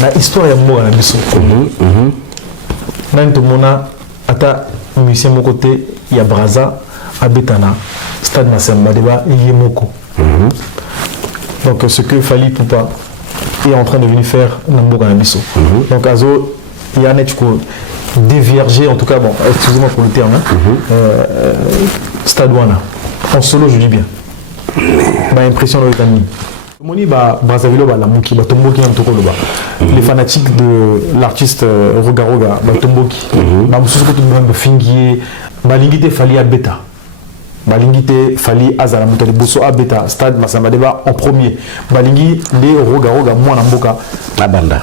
na histoire ya mboka na biso nani tomona ata musicien moko te ya Braza abetana stade Masamba Deba ye moko. Donc ce que Fally Ipupa est en train de venir faire na mboka na biso. Donc azo ya net ko dévierger, en tout cas, bon, excusez-moi pour le terme, stade wana en solo, je dis bien. Bah, impression de l'étamine. Moni ba Brazzaville ba la muki ba tomboki en toko loba. Les fanatiques de l'artiste Roga Roga ba tomboki. Ba mususu ko tumba ba fingier ba lingite Fally abeta. Ba lingite Fally azala mutali boso abeta stade Masamba Deba en premier. Ba lingi les Roga Roga mwana mboka abanda.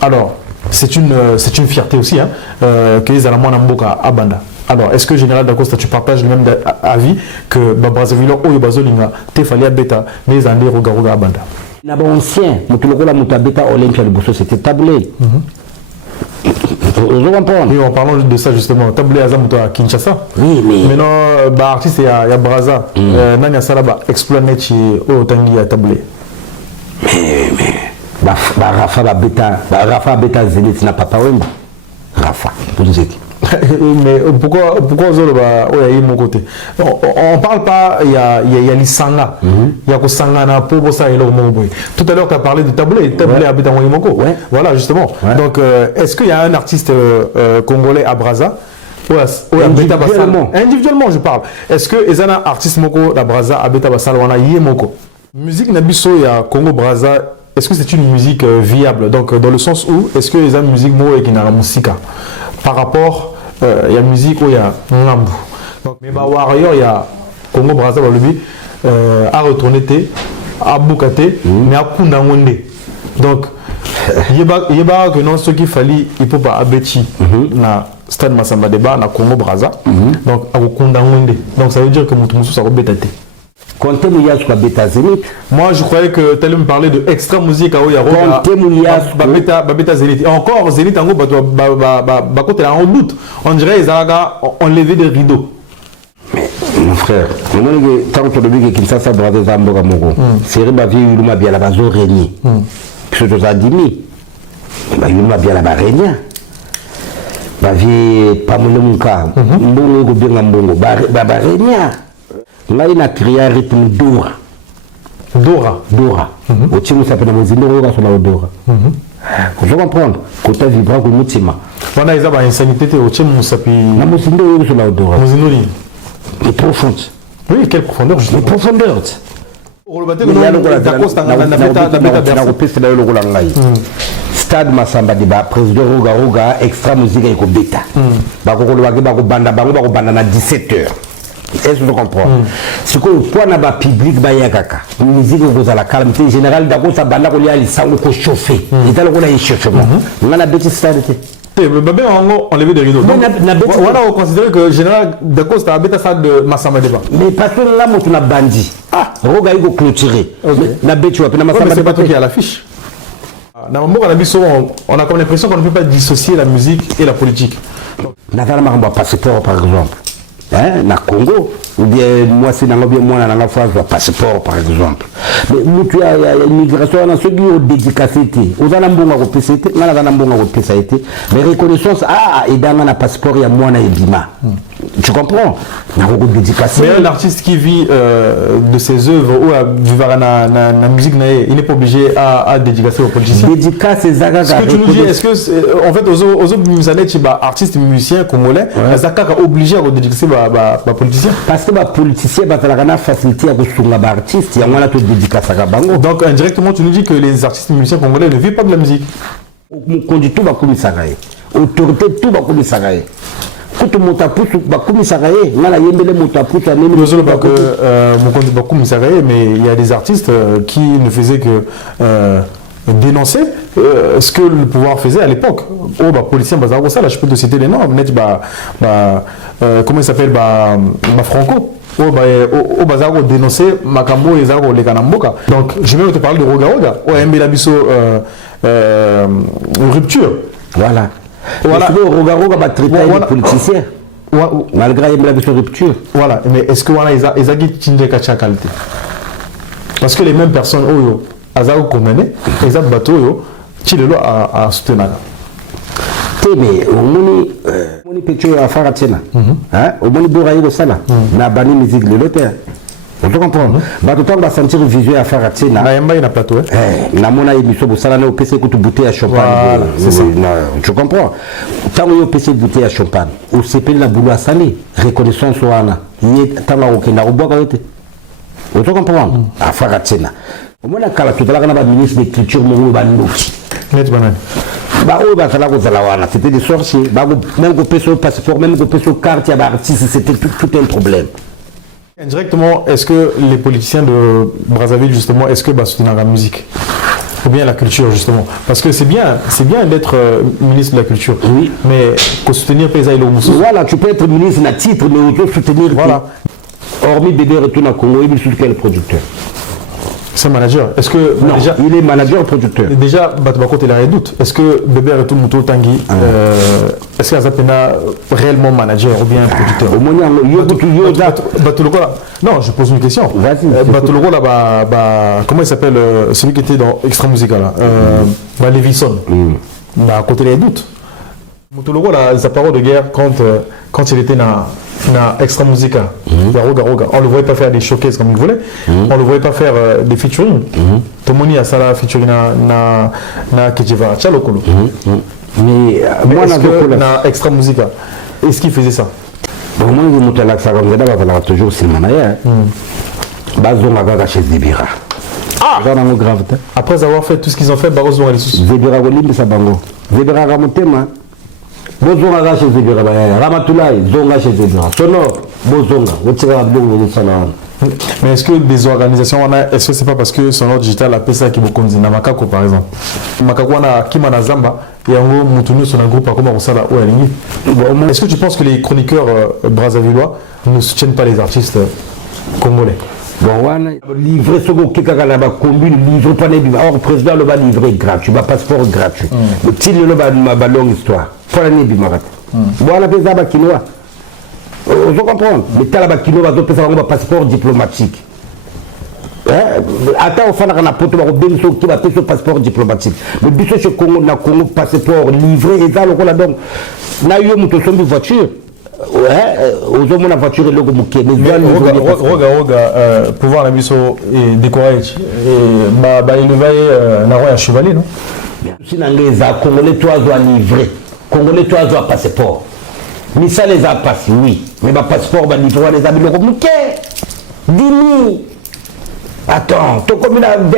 Alors c'est une fierté aussi hein, que les Allemands n'amboka abanda. Alors, est-ce que Général Dacosta, tu partages le même avis que Brazzaville ou Bazolinga, Tefali Abeta, les Andés Roga Roga abanda? Il y a un ancien, Moutouloko Moutabeta Olympia de Bosso, c'était tablé. Oui, en parlant de ça justement, tablé Azamuto à Kinshasa. Oui, mais. Maintenant, bah, artiste, il y a Braza, Nanya Salaba, Explonechi, Otangi à tablé. Mais. Rafa Beta Zénith n'a pas parlé. Rafa, vous dites. Mais pourquoi mon côté on parle pas, il y a l'Isanga, il y a Kosanga na Pobo ça et tout à l'heure tu as parlé de tablé à Bétamon Moko. Voilà justement. Donc est-ce qu'il y a un artiste congolais à Braza individuellement je parle. Est-ce que il y a un artiste Moko à Braza à Bétabasalwana Yemoko? Musique Nabiso il y a Congo Braza. Est-ce que c'est une musique viable? Donc dans le sens où est-ce que il y a une musique Mo et qui n'a pas musique par rapport il y a musique où il y a Ngambu. Donc mais bah warrior il y a Congo Brazza Balubi à retourner à Boukate mais à Kundangonde. Donc yeba que non ce qu'il fallait il peut pas abechi na stade Masamba Deba na Congo Brazza. Donc à Kundangonde. Donc ça veut dire que Moutoussou ça rebetate. Moi je croyais que tu allais me parler de extra musique à Oyaroga. Babeta Zénith. Et encore Zénith en gros, en doute. On dirait qu'ils ont enlevé des rideaux. Mais mon frère, tant que tu as dit que Kinshasa Brazzaville Zamboga Mogo, c'est vrai que tu as bien la base Réni. Que tu as dit, tu as bien la base Réni. Tu pas mon cas. Mbongo bien Mbongo. Réni. Là, il a créé un rythme Dora. Au Tchimou, ça s'appelle Mozindo, Dora. Je comprendre. Quand tu as vibré comme Moutima. On a une insanité au Tchimou, ça peut. La Mozindo, c'est la Dora. Mozindo, les profondes. Oui, quelle profondeur? Les profondeurs. Stade Masamba Deba, président Roga Roga, extra musique avec Beta. Banda 17h. Est-ce que tu comprends? C'est que le point n'a public, la musique est à la calme. En général, d'abord, ça banda qu'on y a les sangs qu'on chauffe. Il y a le chauffement. On a la bêtise stade. On levait des rideaux. On considère que général Dacosta a bêta ça de Masamba Deba. Mais parce que là, on a bandit. Ah, Roga il a clôturé. La bête, tu vois, c'est pas toi qui a l'affiche. On a comme l'impression qu'on ne peut pas dissocier la musique et la politique. Nathalie Maramba, passeport par exemple. Hein, na Congo, ou bien moi c'est dans la phase de passeport par exemple. Mais nous tu as l'immigration dans ceux qui ont dédicacé, aux anambonga au PCT, dans l'anambonga au PCT, mais reconnaissance et dans un passeport il y a moi na Ebima. Tu comprends? Mais un artiste qui vit de ses œuvres ou à vivre la musique, il n'est pas obligé à dédicacer aux politiciens. Dédicace, c'est Zaga. Ce que tu nous dis, est-ce que, en fait, aux autres artistes musiciens congolais, Zaga est obligé à dédicacer les politiciens? Parce que les politiciens ont facilité à construire les artistes, il y a une dédicace à Bango. Donc, indirectement, tu nous dis que les artistes musiciens congolais ne vivent pas de la musique. On dit tout va comme ça. Autorité, tout va comme ça. Quand on monte à pouce, mais il y a des artistes qui ne faisaient que dénoncer ce que le pouvoir faisait à l'époque. Oh, policier, là, je peux te citer les noms. Comment il s'appelle? Franco. Au bazar dénoncer Makambo et Zaro les Kanamboka. Donc je vais te parler de Roga Roga. Mbela Bisso rupture. Voilà. Roga Roga va traiter les politiciens. Malgré Mbela Bisso rupture. Voilà. Mais est-ce que voilà ils ont une qualité? Parce que les mêmes personnes Azaro Komene, ils ont bateau Chilelo a soutenu. Mais au moni pecho à faire tiena hein au moni boraï de sala na bani musique le loter on te comprend ba tout temps va sentir visuel à faire tiena na yamba ina plateau na mona émission bo sala na au PC que tu bouteille à champagne c'est ça tu comprends tant au PC bouteille à champagne au CP la boulot à salé reconnaissance wana ni tant la okenda au bois on te comprend à faire tiena au mona kala tout la na ministre de culture mo ba ndoki net banane. C'était des sorciers, même qu'on peut sur passeport, même qu'on peut sur carte, il y a artiste, c'était tout un problème. Indirectement, est-ce que les politiciens de Brazzaville, justement, est-ce que soutiennent la musique ou bien la culture, justement? Parce que c'est bien d'être ministre de la culture, oui, mais pour soutenir Paysa Ilo Moussou. Voilà, tu peux être ministre à titre, mais on peut soutenir. Voilà. Hormis Bébé retourne à Congo, il est quel producteur? C'est manager. Est-ce que non, déjà, il est manager producteur. Déjà, Batbako il a un doute. Est-ce que Bébé retourne Mouto Tanguy, est-ce qu'il y a réellement manager ou bien producteur? Non, je pose une question. Batuloko là, comment il s'appelle celui qui était dans Extra Musica là, Lévison. À côté des doutes. Moutoloko là, sa parole de guerre quand il était dans Extra Musica, Garoga, on ne le voyait pas faire des showcases comme il voulait, on ne le voyait pas faire des featuring. Tomoni a ça featuring na Kejeva, Tchalokolo. Mais moi, dans Extra Musica, est-ce qu'il faisait ça? Bon, moi, je me suis toujours Silmanaya. Bazon a chez Zébira. Ah! Après avoir fait tout ce qu'ils ont fait, Barroso a les sous. Zébira Golim, ça bango. Zébira Ramotema. Bozonga chez Zébira, Ramatoulaye, Zonga chez Zébira, Sonor, Bozonga, mais est-ce que des organisations, est-ce que c'est pas parce que Sonor Digital a fait ça qui vous conduit, Makako par exemple? Makako a Kimana Zamba et en gros, Moutouni sur un groupe à comment on s'en a. Est-ce que tu penses que les chroniqueurs brassavillois ne soutiennent pas les artistes congolais? Bon, livrer ce qui est commune, livre pas les or président le va livrer gratuit, va passeport gratuit. Le petit le va ma longue histoire. Pour l'année bimarat. Voilà des abakinois. Je comprends. Mais t'as la bakino va donner un passeport diplomatique. Attends, on fait un poto qui va payer ce passeport diplomatique. Mais bis chez Congo, na Congo passeport livré et ça le là donc. Na yo muto sombi voiture. Ouais, aux hommes la voiture et le goût Roga, pouvoir la mission et décorer et élever Naroya chevalier, non? Si les Congolais, toi, dois livrer. Congolais, toi, dois passeport. Mais ça les a passés, oui. Mais ma passeport, va livrer les amis, le Mouké. 10 000. Attends, tu comme il a 20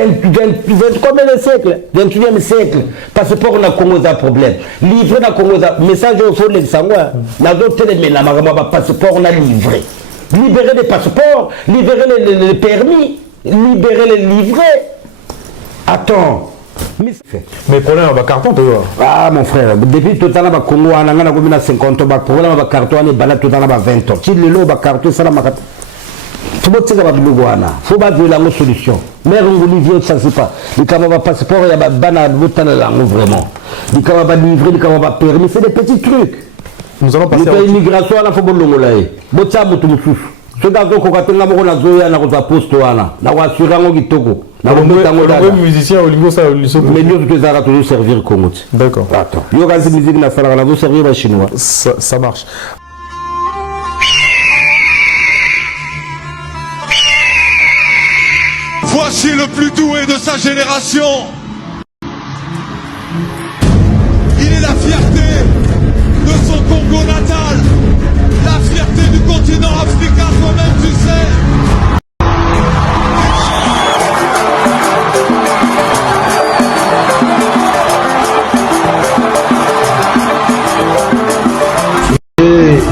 combien de siècles? 21e siècle. Passeport, on a Congo, un problème. Livrer dans Congo, message au fond, les sangouins. Dans d'autres éléments, la passeport, on a livré. Libérer les passeports, libérer les permis, libérer les livrets. Attends. Mais problème, on va carton, tu vois. Ah, mon frère, depuis tout à l'heure, Congo, on a 50 ans, problème, on va carton, on est balade tout à l'heure, 20 ans. Si le lot va carton, ça va tout le monde sait qu'il faut pas trouver la solution. Mais Olivier, ça ne sait pas. Il y a un passeport, il y a un banane, vraiment. Il y a un livre, il y a un permis, c'est des petits trucs. Nous allons passer à l'immigration, il faut que l'on l'aille. Ce gars qui a été en Zoya, il a posté le musicien Olingo, ça, mais nous devons toujours servir Congo. D'accord. Attends. Il y a une musique nationale, on va servir les Chinois. Ça marche. Voici le plus doué de sa génération. Il est la fierté de son Congo natal, la fierté du continent africain, toi-même tu sais.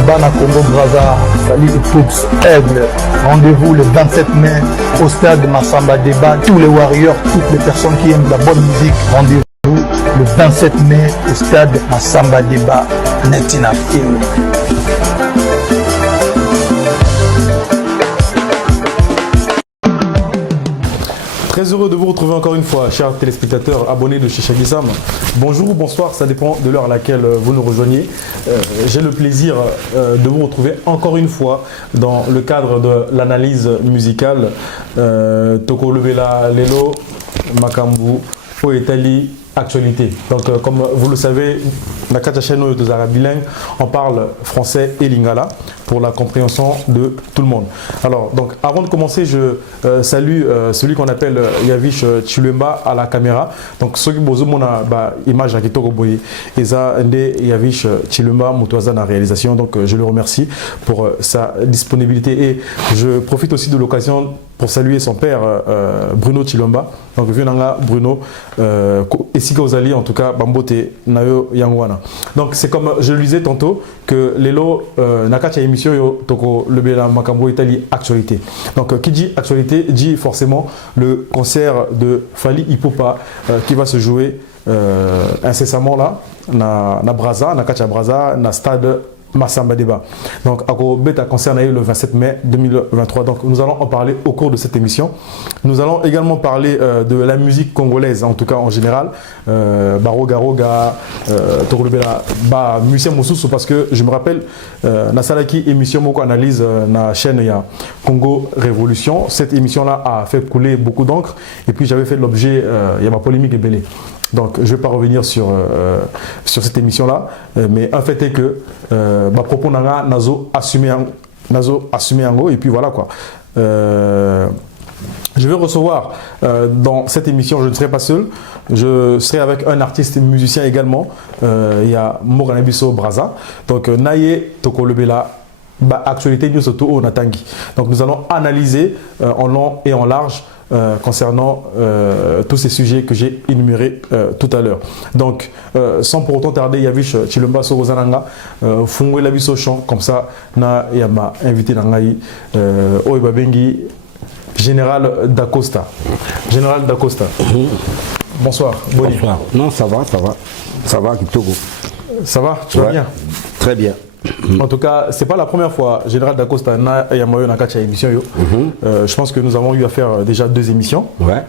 Bana Congo Brazza, salut le Poups, Aigle. Rendez-vous le 27 mai au stade Massamba Débat. Tous les warriors, toutes les personnes qui aiment la bonne musique, rendez-vous le 27 mai au stade Massamba Débat. Netina Film. Très heureux de vous retrouver encore une fois, chers téléspectateurs abonnés de chez Shaggy Sam. Bonjour ou bonsoir, ça dépend de l'heure à laquelle vous nous rejoignez. J'ai le plaisir de vous retrouver encore une fois dans le cadre de l'analyse musicale. Toko Levela Lelo, Makambu, au Italie actualité. Donc comme vous le savez, la chaîne de Zara bilingue, on parle français et lingala pour la compréhension de tout le monde. Alors donc avant de commencer, je salue celui qu'on appelle Yavish Chilemba à la caméra. Donc ceux qui ont image à Kitoko Boye et ça Yavish Chilemba Moutouaza la réalisation. Donc je le remercie pour sa disponibilité et je profite aussi de l'occasion pour saluer son père Bruno Chilomba. Donc Vionanga Bruno ici Ozali en tout cas Bambote Nayo Yangwana. Donc c'est comme je le disais tantôt que Lelo Nakacha émission yo toko le bela makambo Italie actualité. Donc qui dit actualité dit forcément le concert de Fally Ipupa qui va se jouer incessamment là na Braza, Nakacha Braza, na stade Massamba Débat. Donc, Ako Beta concerne le 27 mai 2023. Donc, nous allons en parler au cours de cette émission. Nous allons également parler de la musique congolaise, en tout cas en général. Baroga Roga, Torulubela, Musée Moussous, parce que je me rappelle, Nasalaki, émission Moko Analyse, na chaîne ya Congo Révolution. Cette émission-là a fait couler beaucoup d'encre. Et puis, j'avais fait l'objet, il y a ma polémique et belé. Donc, je ne vais pas revenir sur cette émission-là, mais un fait est que ma propos n'a nazo assumé en haut, et puis voilà quoi. Je vais recevoir dans cette émission, je ne serai pas seul, je serai avec un artiste musicien également, il y a Moranabiso Braza, donc Naye Tokolobela. Actualité news au Natangi. Donc nous allons analyser en long et en large concernant tous ces sujets que j'ai énumérés tout à l'heure. Donc sans pour autant tarder, Yavish Chilomba Sorozananga, Fungwe Labiso Chant, comme ça, na yama invité Nangaï, Oibabengi, Général Dacosta. Général Dacosta. Bonsoir. Bonsoir. Non, ça va. Ça va, Kitogo. Ça va, tu vas bien? Très bien. En tout cas, c'est pas la première fois, Général Dacosta na Yamayo Nakacha émission yo. Je pense que nous avons eu à faire déjà 2 émissions. Ouais.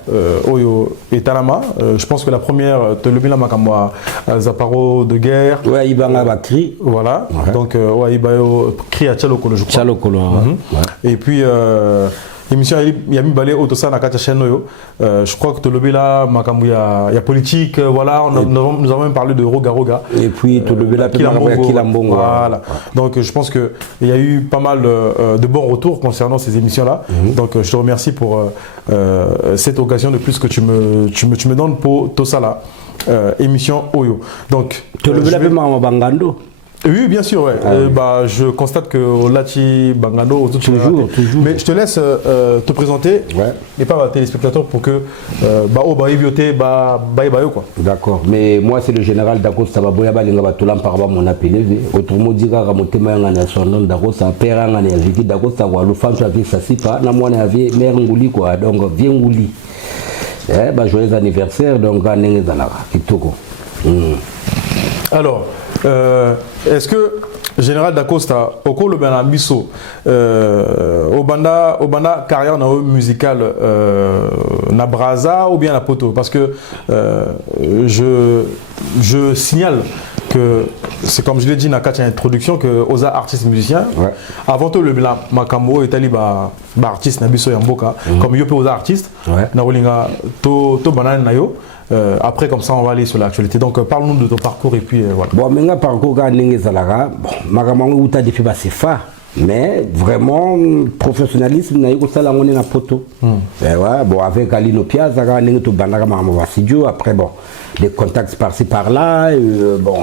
Oyo et Talama. Je pense que la première, Telomila Makamwa Zaparo de guerre. Ouais, Ibanga Bakri. Voilà. Ouais. Donc, ouais, Ibayo cri à Tchalokolo, je crois. Tchalokolo. Ouais. Et puis. L'émission Yami Balé Otosa Nakacha Chenoyo. Je crois que Tolobela Makambu ya politique, voilà, nous avons même parlé de Roga Roga. Et puis Tolobela Kilambongo. Voilà. Donc je pense qu'il y a eu pas mal de bons retours concernant ces émissions-là. Donc je te remercie pour cette occasion de plus que tu me donnes pour Tosala, émission Oyo. Donc Tolobela Bangando. Oui, bien sûr, ouais. Je constate que Olachi Bangano, toujours. Mais je te laisse te présenter et pas aux téléspectateurs pour que quoi. D'accord. Mais moi, c'est le général Dacosta Baboyaba Lingabatulam Parba, mon appelé. Autrement dit, Ramotema National Dacosta, Père Viki Dacosta, le fan avec Sassipa, Namouane avait Mère Ngouli, quoi. Donc, viens Ngouli. Joyeux anniversaire, donc, Ganenge Zanara, Kitoko. Alors, est-ce que Général Dacosta, au cours de Bisso, au banda carrière musicale na Braza ou bien la Poto? Parce que je signale que c'est comme je l'ai dit dans la introduction que aux artistes musiciens, avant tout le Makambo est allé artiste na Bisso Yamboka, comme yo aux artistes, na Rolinga to banane na yo. Après, comme ça, on va aller sur l'actualité. Donc, parle-nous de ton parcours et puis voilà. Bon, maintenant, parcours, mais vraiment, professionnalisme, on est dans poto. Bon, avec Alino Piazza, après, bon, des contacts par-ci par-là, bon.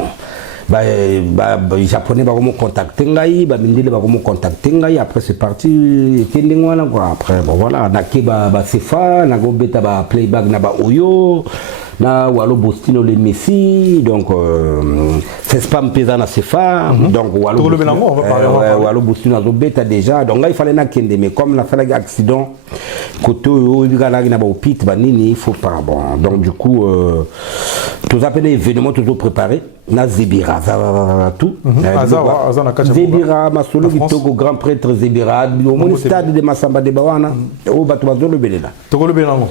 Les Japonais vont contacter les Mindili vont contacter après c'est parti après bon voilà nakiba sefa nago beta ba playback na ba oyo na walo bostino le Messi donc c'est spam pesant na sefa donc walo on va parler walo bostino zo beta déjà donc là il fallait na kende mais comme na fait accident côté oyo na ba opit ba nini il faut pas bon donc du coup tous appelés événements toujours préparés na Zebira tout Zebira masolo Togo grand prêtre Zebira au stade de Massamba Débat wana au bato bazolo belela tokolo belango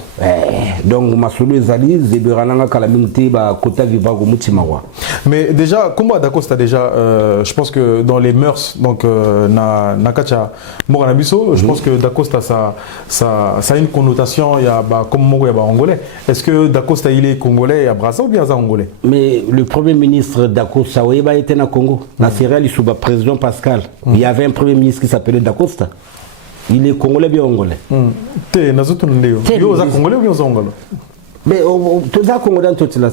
donc masolo ezali Zebira rananga calamité ba kota viva ko mutima wa. Mais déjà, comment d'Acosta déjà, je pense que dans les mœurs, donc na kacha Moranabiso, je pense que d'Acosta ça a une connotation, il y a comme Moro il y a angolais. Est-ce que d'Acosta il est congolais, il y a Brazza ou bien ça angolais? Mais le premier ministre d'Acosta, oui, il était na Congo. Na Sierra Leone, sous le président Pascal. Il y avait un premier ministre qui s'appelait d'Acosta. Il est congolais bien angolais. T'es nazoto ndeo. Yo za congolais ou bien za angolais? Mais tout ça congolais tout là.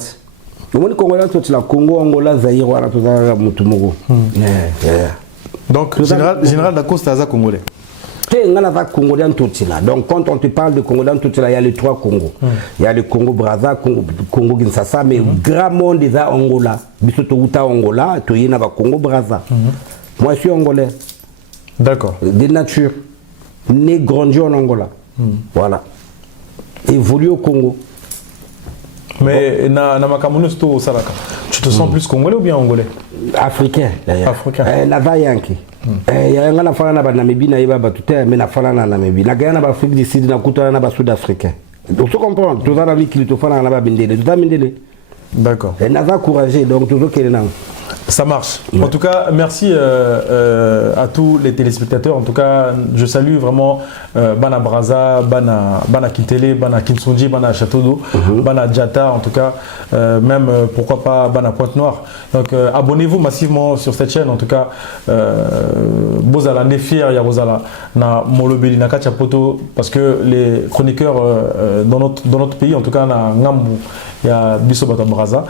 Le congolais tout là, Congo, Angola, Zaïre, voilà tout ça mutumoko. Donc général d'Acosta za congolais. Donc quand on te parle de Congo dans tout là, il y a les trois Congos. Il y a le Congo Brazza, Congo Kinshasa, mais grand monde des Angola. Bisoto Uta Angola, tu y en a Congo Brazza. Moi je suis angolais. D'accord. De nature. Né grandi en Angola. Voilà. Évolué au Congo. Mais na makamonos to salaka. Tu te sens plus congolais ou bien angolais? Africain. Africain. Na vayanki. Ya ngana fala na Namibie na iba batute mais na fala na Namibie. Na gana ba Afrique du Sud na kutana na ba Sud-Africain. Donc tu comprends, tu vas la vie qui te fala na ba bindele. Tu vas bindele. D'accord. Et na va courager donc tu veux nan. Ça marche. En tout cas, merci à tous les téléspectateurs. En tout cas, je salue vraiment Bana Brazza, Bana Kintele, Bana Kinsonji, Bana Château d'Eau, Bana Djata, en tout cas, même pourquoi pas Bana Pointe-Noire. Donc abonnez-vous massivement sur cette chaîne. En tout cas, Bozala Nefier, Yabozala, Na Molobeli, Na Kachapoto, parce que les chroniqueurs dans notre pays, en tout cas, na Ngambu, il y a Bisso Bata Brazza,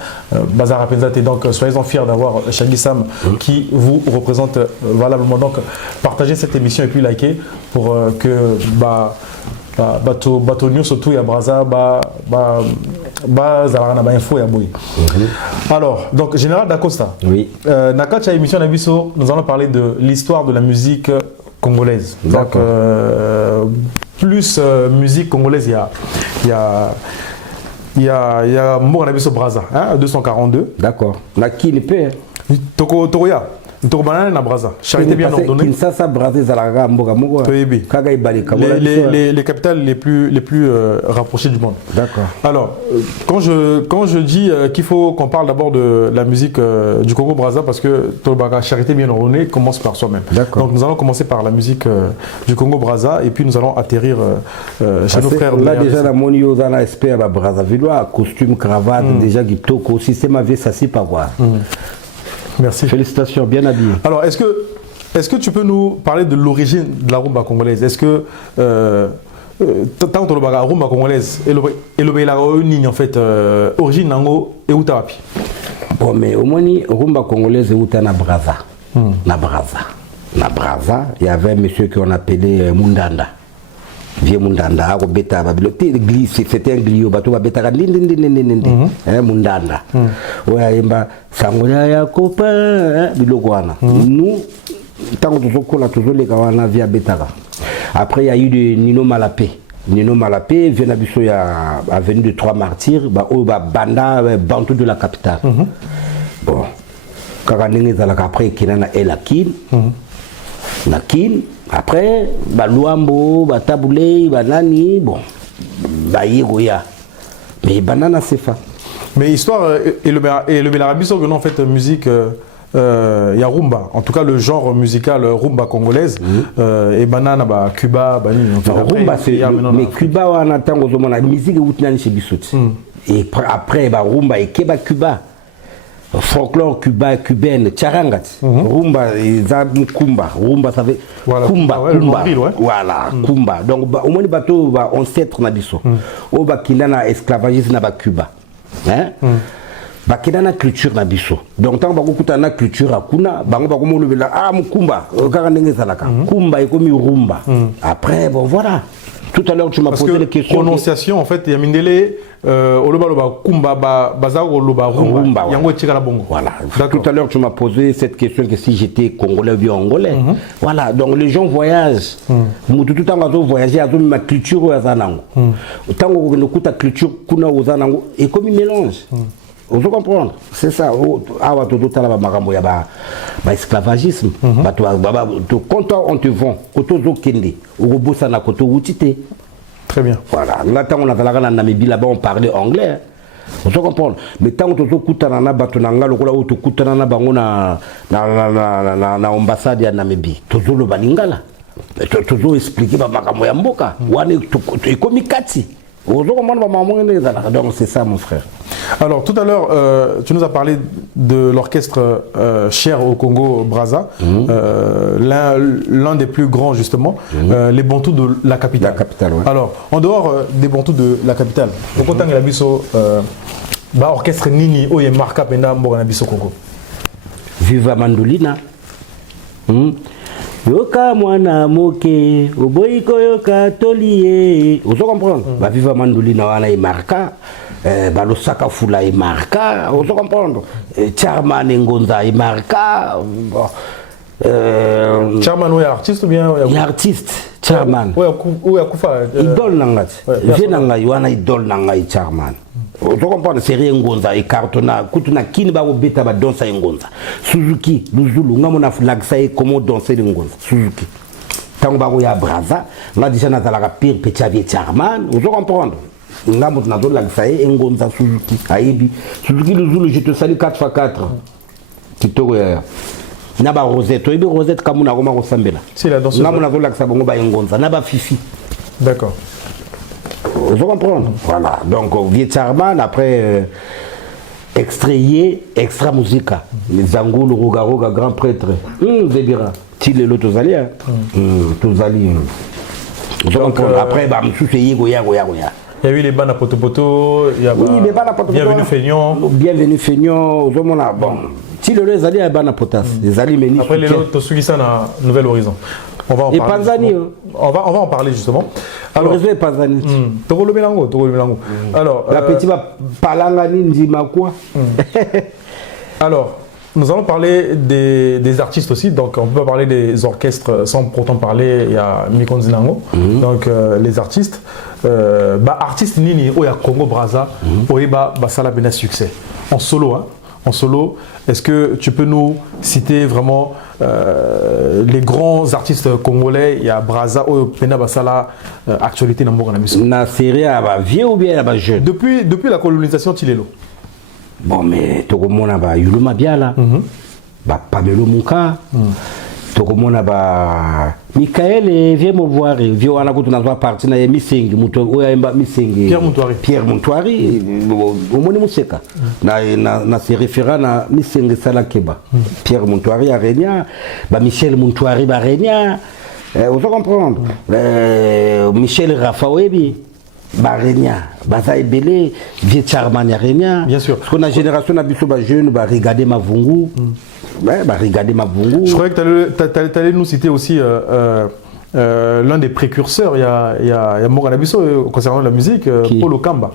Bazar Apenzate. Donc soyez-en fiers d'avoir Shaggy Sam qui vous représente valablement. Donc partagez cette émission et puis likez pour que bateau news surtout à Brazza Zalarana info ya boy. Alors donc Général d'Acosta. Oui. Nakacha émission Nabiso, nous allons parler de l'histoire de la musique congolaise. Donc plus musique congolaise, il y a Moranabiso Brazza, hein, 242. D'accord. La qui ne peut. Tokoya. Banane na Brazza. Charité bien ordonnée. Kinshasa, Brazza, Zalaga, Mboga, Mogo. Les capitales les plus rapprochées du monde. D'accord. Alors, quand je dis qu'il faut qu'on parle d'abord de la musique du Congo Brazza, parce que Tolbaga, Charité bien ordonnée commence par soi-même. Donc nous allons commencer par la musique du Congo Brazza et puis nous allons atterrir chez nos frères. Là déjà la monio dans la SP à Brazza, costume, cravate, déjà Giptoko, système avait ça si pas voir. Merci. Félicitations, bien habillé. Alors, est-ce que tu peux nous parler de l'origine de la rumba congolaise? Est-ce que tant que la rumba congolaise et le en fait origine nango et utawapi? Bon, mais au moins rumba congolaise et uta na Brazza. Na Brazza, il y avait un monsieur qu'on appelait Mundanda. Vieux Mundanda, c'était un glio, bateau va bêta Mundanda. Ouais, Sangoya ya copain, bilogwana. Nous, tant que nous avons toujours les kawana via Betara. Après, il y a eu de Nino Malapé. Nino Malapé vient d'Abisso à avenue de Trois Martyrs, Banda, Bantou de la capitale. Bon, après, Kinana et Lakin. Nakin, après, Luambo, Taboulé, Banani, bon, Baïgoya. Mais Banana, c'est fa. Mais histoire, et le Mélarabiso, en fait, musique, il y a rumba, en tout cas le genre musical rumba congolaise, et Banana, Cuba, Bani. Rumba, c'est. Mais Cuba, on attend la musique est chez Bissot. Et après, rumba et Keba Cuba. Folklore cubaine, charangat, rumba, kumba, rumba ça veut voilà. Kumba, ouais, kumba, nombril, ouais. voilà, kumba. Donc au moins les bateaux ancêtre na biso, au bakina na esclavagisme na Cuba, hein, bakina na culture na biso. Donc tant bakuta na culture akuna, bango bakomo le la mukumba, kaka ndenge zalaka, kumba et comme rumba. Après bon voilà. Tout à l'heure, tu m'as posé les questions. Prononciation, en fait, il y a Mindele, Oloba Kumba, Bazar, Oloba Rumba, Yango Tigala Bongo. Voilà. Tout à l'heure, tu m'as posé cette question que si j'étais congolais ou bien angolais. Voilà. Donc, les gens voyagent. Tout le temps, ils voyagent, ils ont ma culture au Azanango. Tant qu'on écoute ta culture, Kuna au Azanango, et comme ils mélangent. Vous comprenez? C'est ça. Esclavagisme. Quand on te vend, très bien. Voilà. Là, on a Namibie, là-bas, on parlait anglais. Vous comprenez? Mais tant que tu écoutes na batonanga lokola ou tu écoutes na bango na ambassade ya Namibie, toujours le balingala. Toujours expliquer ba makambo ya mboka. Wane tu komi kati. Donc c'est ça mon frère. Alors tout à l'heure, tu nous as parlé de l'orchestre cher au Congo Brazza, l'un des plus grands justement, les Bantous de la capitale. La capitale, ouais. Alors en dehors des Bantous de la capitale, au Kotang la biso, orchestre nini oye marka penda mboka na biso Congo. Viva Mandolina. Yoka mwana moke, oboyiko yoka tolie. Vous comprenez? Ba Viva Mandolina wana imarka, ba Losaka Fula imarka, vous comprenez? Charman Ngonza imarka. Charman ou artiste ou bien? Il artiste, Charman. Ou Akufa. Idole nangati. Je nanga wana idole nanga Charman. Vous comprenez? C'est rien Ngonza et cartona, kutuna kini ba beta ba danser Ngonza. Suzuki, Luzulu, ngamona flagsa et comment danser Ngonza. Suzuki. Tango ba ya Brazza, nga déjà na la pire petit Charman, vous comprenez? Ngamo na do lagsa et Ngonza Suzuki. Aibi. Suzuki Luzulu, je te salue 4x4. Kitoko ya. Naba Rosette, oyebi Rosette kamuna koma kosambela. C'est la danseuse. Ngamo na do lagsa bongo ba Ngonza, naba Fifi. D'accord. Vous comprenez? Voilà. Donc, Viet Charman, après, extrayé, extra musica. Les Angoul, Rogaroga, grand prêtre. Zébira. Tile le Tozali. Tozali. Après, bah, monsieur, c'est Goya. Il y a eu les bandes à Poto, il y a oui, les bandes à Poto. Bienvenue Feignon. Bienvenue Feignon. Bon. Tile le Zali à Banna Potas. Les Ali Ménis. Après, les autres, Tosugi-san à Nouvel Horizon. On va en et parler. Panzani. On va en parler justement. Alors, Panzani. Togolo Melango. Alors, la petite va Palangani Ndima quoi. Alors, nous allons parler des artistes aussi. Donc, on ne peut pas parler des orchestres sans pourtant parler. Il y a Mikonzi Nango. Donc, les artistes. Artistes Nini, Oya Congo Brazza, Oeba Basala Bena succès. En solo, hein. En solo, est-ce que tu peux nous citer vraiment les grands artistes congolais? Il y a Brazza, Pena Basala, actualité dans le Namiso. Na série vieux ou bien jeune? Depuis la colonisation Tilelo. Bon, mais tu as Yuluma Biala, Pamelo Mouka, tu as Michael et viens me voir, vieux on a quand on a parti na Missing, Pierre Montouari, au monde Mousseka. Na se référant à Missing Salakeba. Pierre Montouari à Régna, Michel Montouari à Régna. Vous comprenez? Michel Rafawebi. Régna, Baza Ebele, Viet Charman Régna. Bien sûr. Parce que la génération n'a pas jeune, regarder Mavungu. Regarder Mavungu. Je croyais que tu allais nous citer aussi l'un des précurseurs. Il y a Morgan Abisso concernant la musique, Polo Kamba.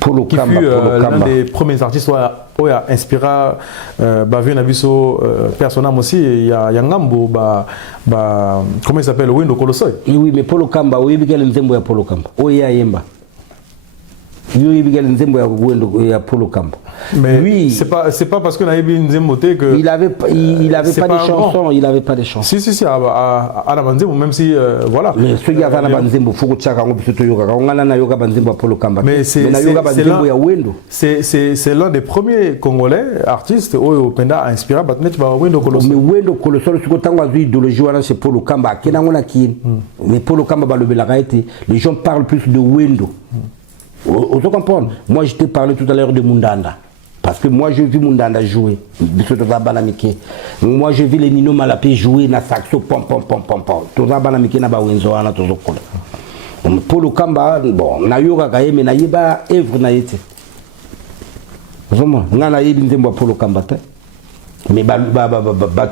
Qui fut l'un des premiers artistes qui a inspiré Vieux Nabiso personnellement aussi. Il y a Ngambo, comment il s'appelle, Wendo Kolosoi. Oui, mais Polo Kamba, oui, il y a Nzembo ya Polo Kamba. Oui, il y a Yemba. Oui, il y a Nzembo ya Wendo ya Polo Kamba. Mais oui, c'est pas parce que Naïbi Nzemboté que il avait pas de chansons, il avait pas de chansons. Si à la Banzembo, même si voilà. Mais ceux qui avaient la Banzembo, faut que chacun puisse te yoga. On a la yoga Banzembo Polo Kamba. Mais c'est l'un des premiers Congolais artistes où Penda a inspiré Batnet Wendo Kolosoi. Mais Wendo Kolosoi, c'est quand on a vu idéologie chez Polo Kamba, mais Polo Kamba les gens parlent plus de Wendo. Vous comprenez? Moi, je t'ai parlé tout à l'heure de Mundanda. Parce que moi, je vis Mundanda jouer. Moi, je vis les Nino Malapé jouer na saxo, pom. Toza Banamike na ba Wenzo ana tozo kola. Polo Kamba, bon, na yoga kaye, mais na yeba œuvre na yete. Vraiment, na yebi nzembo Polo Kamba te. Mais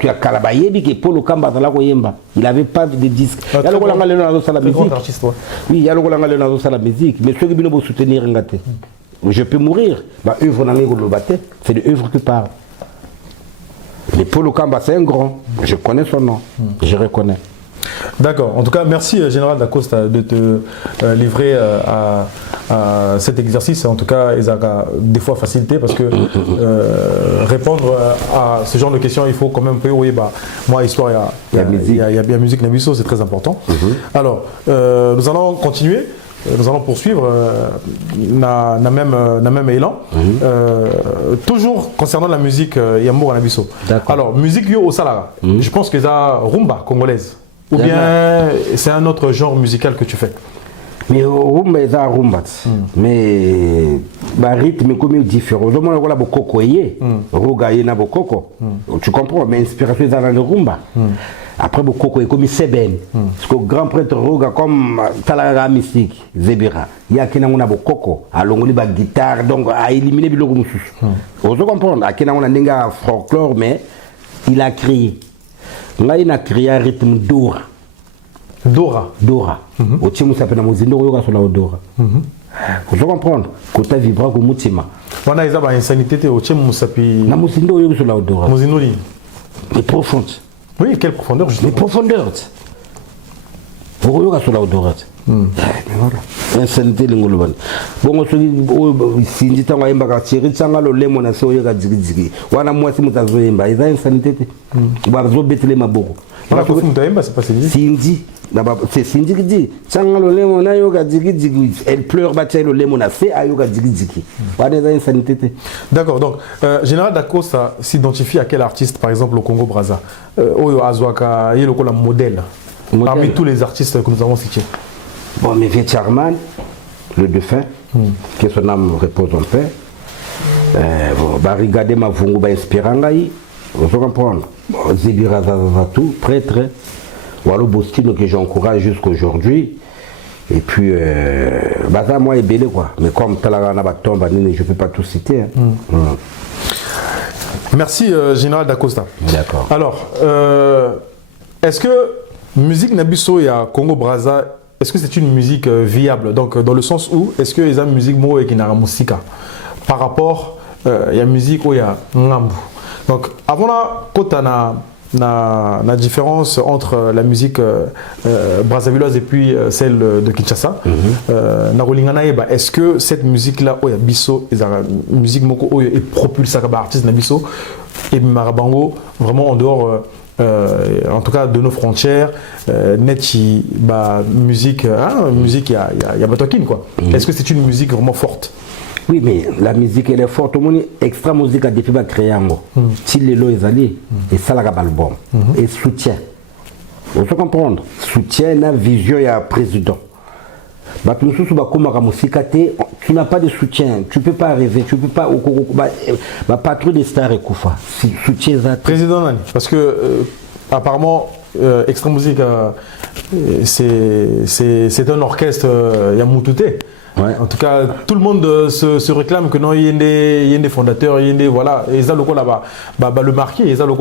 tu as Kalabayebi que Polo Kamba dans la Koyemba. Il n'avait pas de disque. Il y a le Golanga Léonard dans la musique. Oui, il y a le Golanga Léonard dans la musique. Mais ceux qui viennent soutenir un gâté. Je peux mourir. Œuvre dans les Golobaté, c'est de œuvre qui parle. Mais Polo Kamba, c'est un grand. Je connais son nom. Je reconnais. D'accord. En tout cas, merci Général Dacosta de te livrer à cet exercice. En tout cas, ils ont des fois facilité parce que répondre à ce genre de questions, il faut quand même peu. Oui, moi, histoire, il y a bien musique Nabiso, c'est très important. Alors, nous allons continuer. nous allons poursuivre na même élan. Toujours concernant la musique Yambo Anabiso. Alors, musique yo au Salara, je pense que c'est rumba congolaise. Ou bien c'est un autre genre musical que tu fais? Mais rumba est un rumba. Mais le rythme est comme différent. Au moins, on a beaucoup koye. Roga y na beaucoup. Tu comprends? Mais l'inspiration est dans le rumba. Après, beaucoup est comme Seben. Parce que le grand prêtre Roga, comme Talaga mystique, Zebira, il y a qui n'a pas beaucoup. Alors, on a la guitare, donc à éliminer le rumba. Vous comprenez? À qui n'a pas folklore, mais il a créé. Il a créé un rythme Dora. Dora. Au Tchimou s'appelle Mozindo, Yoga sur la Dora. Vous comprenez? Quand tu vibres comme Moutima. On a une insanité au Tchimou s'appelle. Na Mozindo, Yoga sur la Dora. Mozindo, mais profonde. Oui, quelle profondeur justement? Mais profondeur. Vous Yoga sur la Dora. Insanité l'ingoloban. Bon, si dit on va embarquer, Richanga le lemon a sauvé la digi. Wana moi si mutazo emba, ils ont insanité. Barzo betele maboko. On a confirmé que c'est pas Cindy. C'est Cindy qui dit Changa le lemon a yoga digi. Elle pleure, bâtir le lemon a fait à yoga digi. Wana ils ont insanité. D'accord, donc Général Dacosta s'identifie à quel artiste par exemple au Congo Brazza? Oyo Azwaka, il est le modèle parmi tous les artistes que nous avons cités. Bon, mais Viet Charman, le défunt, que son âme repose en paix. Regarder ma vungu ba inspirangai, vous comprenez. Zibira Zazatou, prêtre, voilà Bostino que j'encourage jusqu'aujourd'hui. Et puis, ça moi est belé quoi. Mais comme Talarana Batombe, je ne peux pas tout citer. Merci Général Dacosta. D'accord. Alors, est-ce que musique Nabiso et à Congo Brazza, est-ce que c'est une musique viable? Donc, dans le sens où, est-ce que les musique mo et qui n'a musica par rapport à la musique où il y a ngambu? Donc, avant la côte la différence entre la musique brazzavilloise et puis celle de Kinshasa. Est-ce que cette musique-là, où il y a biso, musique moko est propulsée par artiste Nabiso et Marabango, vraiment en dehors. En tout cas de nos frontières, neti musique, musique il y a Batokin quoi. Est-ce que c'est une musique vraiment forte? Oui, mais la musique elle est forte. Au moins extra musique a depuis créé un mot. Si les lois allés et ça la album et soutien. Vous comprendre? Soutien la vision et un président. Tu n'as pas de soutien, tu ne peux pas rêver, tu ne peux pas. Pas trop de stars et koufa. Soutien président Nani, parce que apparemment Extra Musique c'est un orchestre Yamutute. Ouais. En tout cas, tout le monde se réclame que non, il y a des fondateurs, il y a des voilà, et ça le là le marqué, et ça le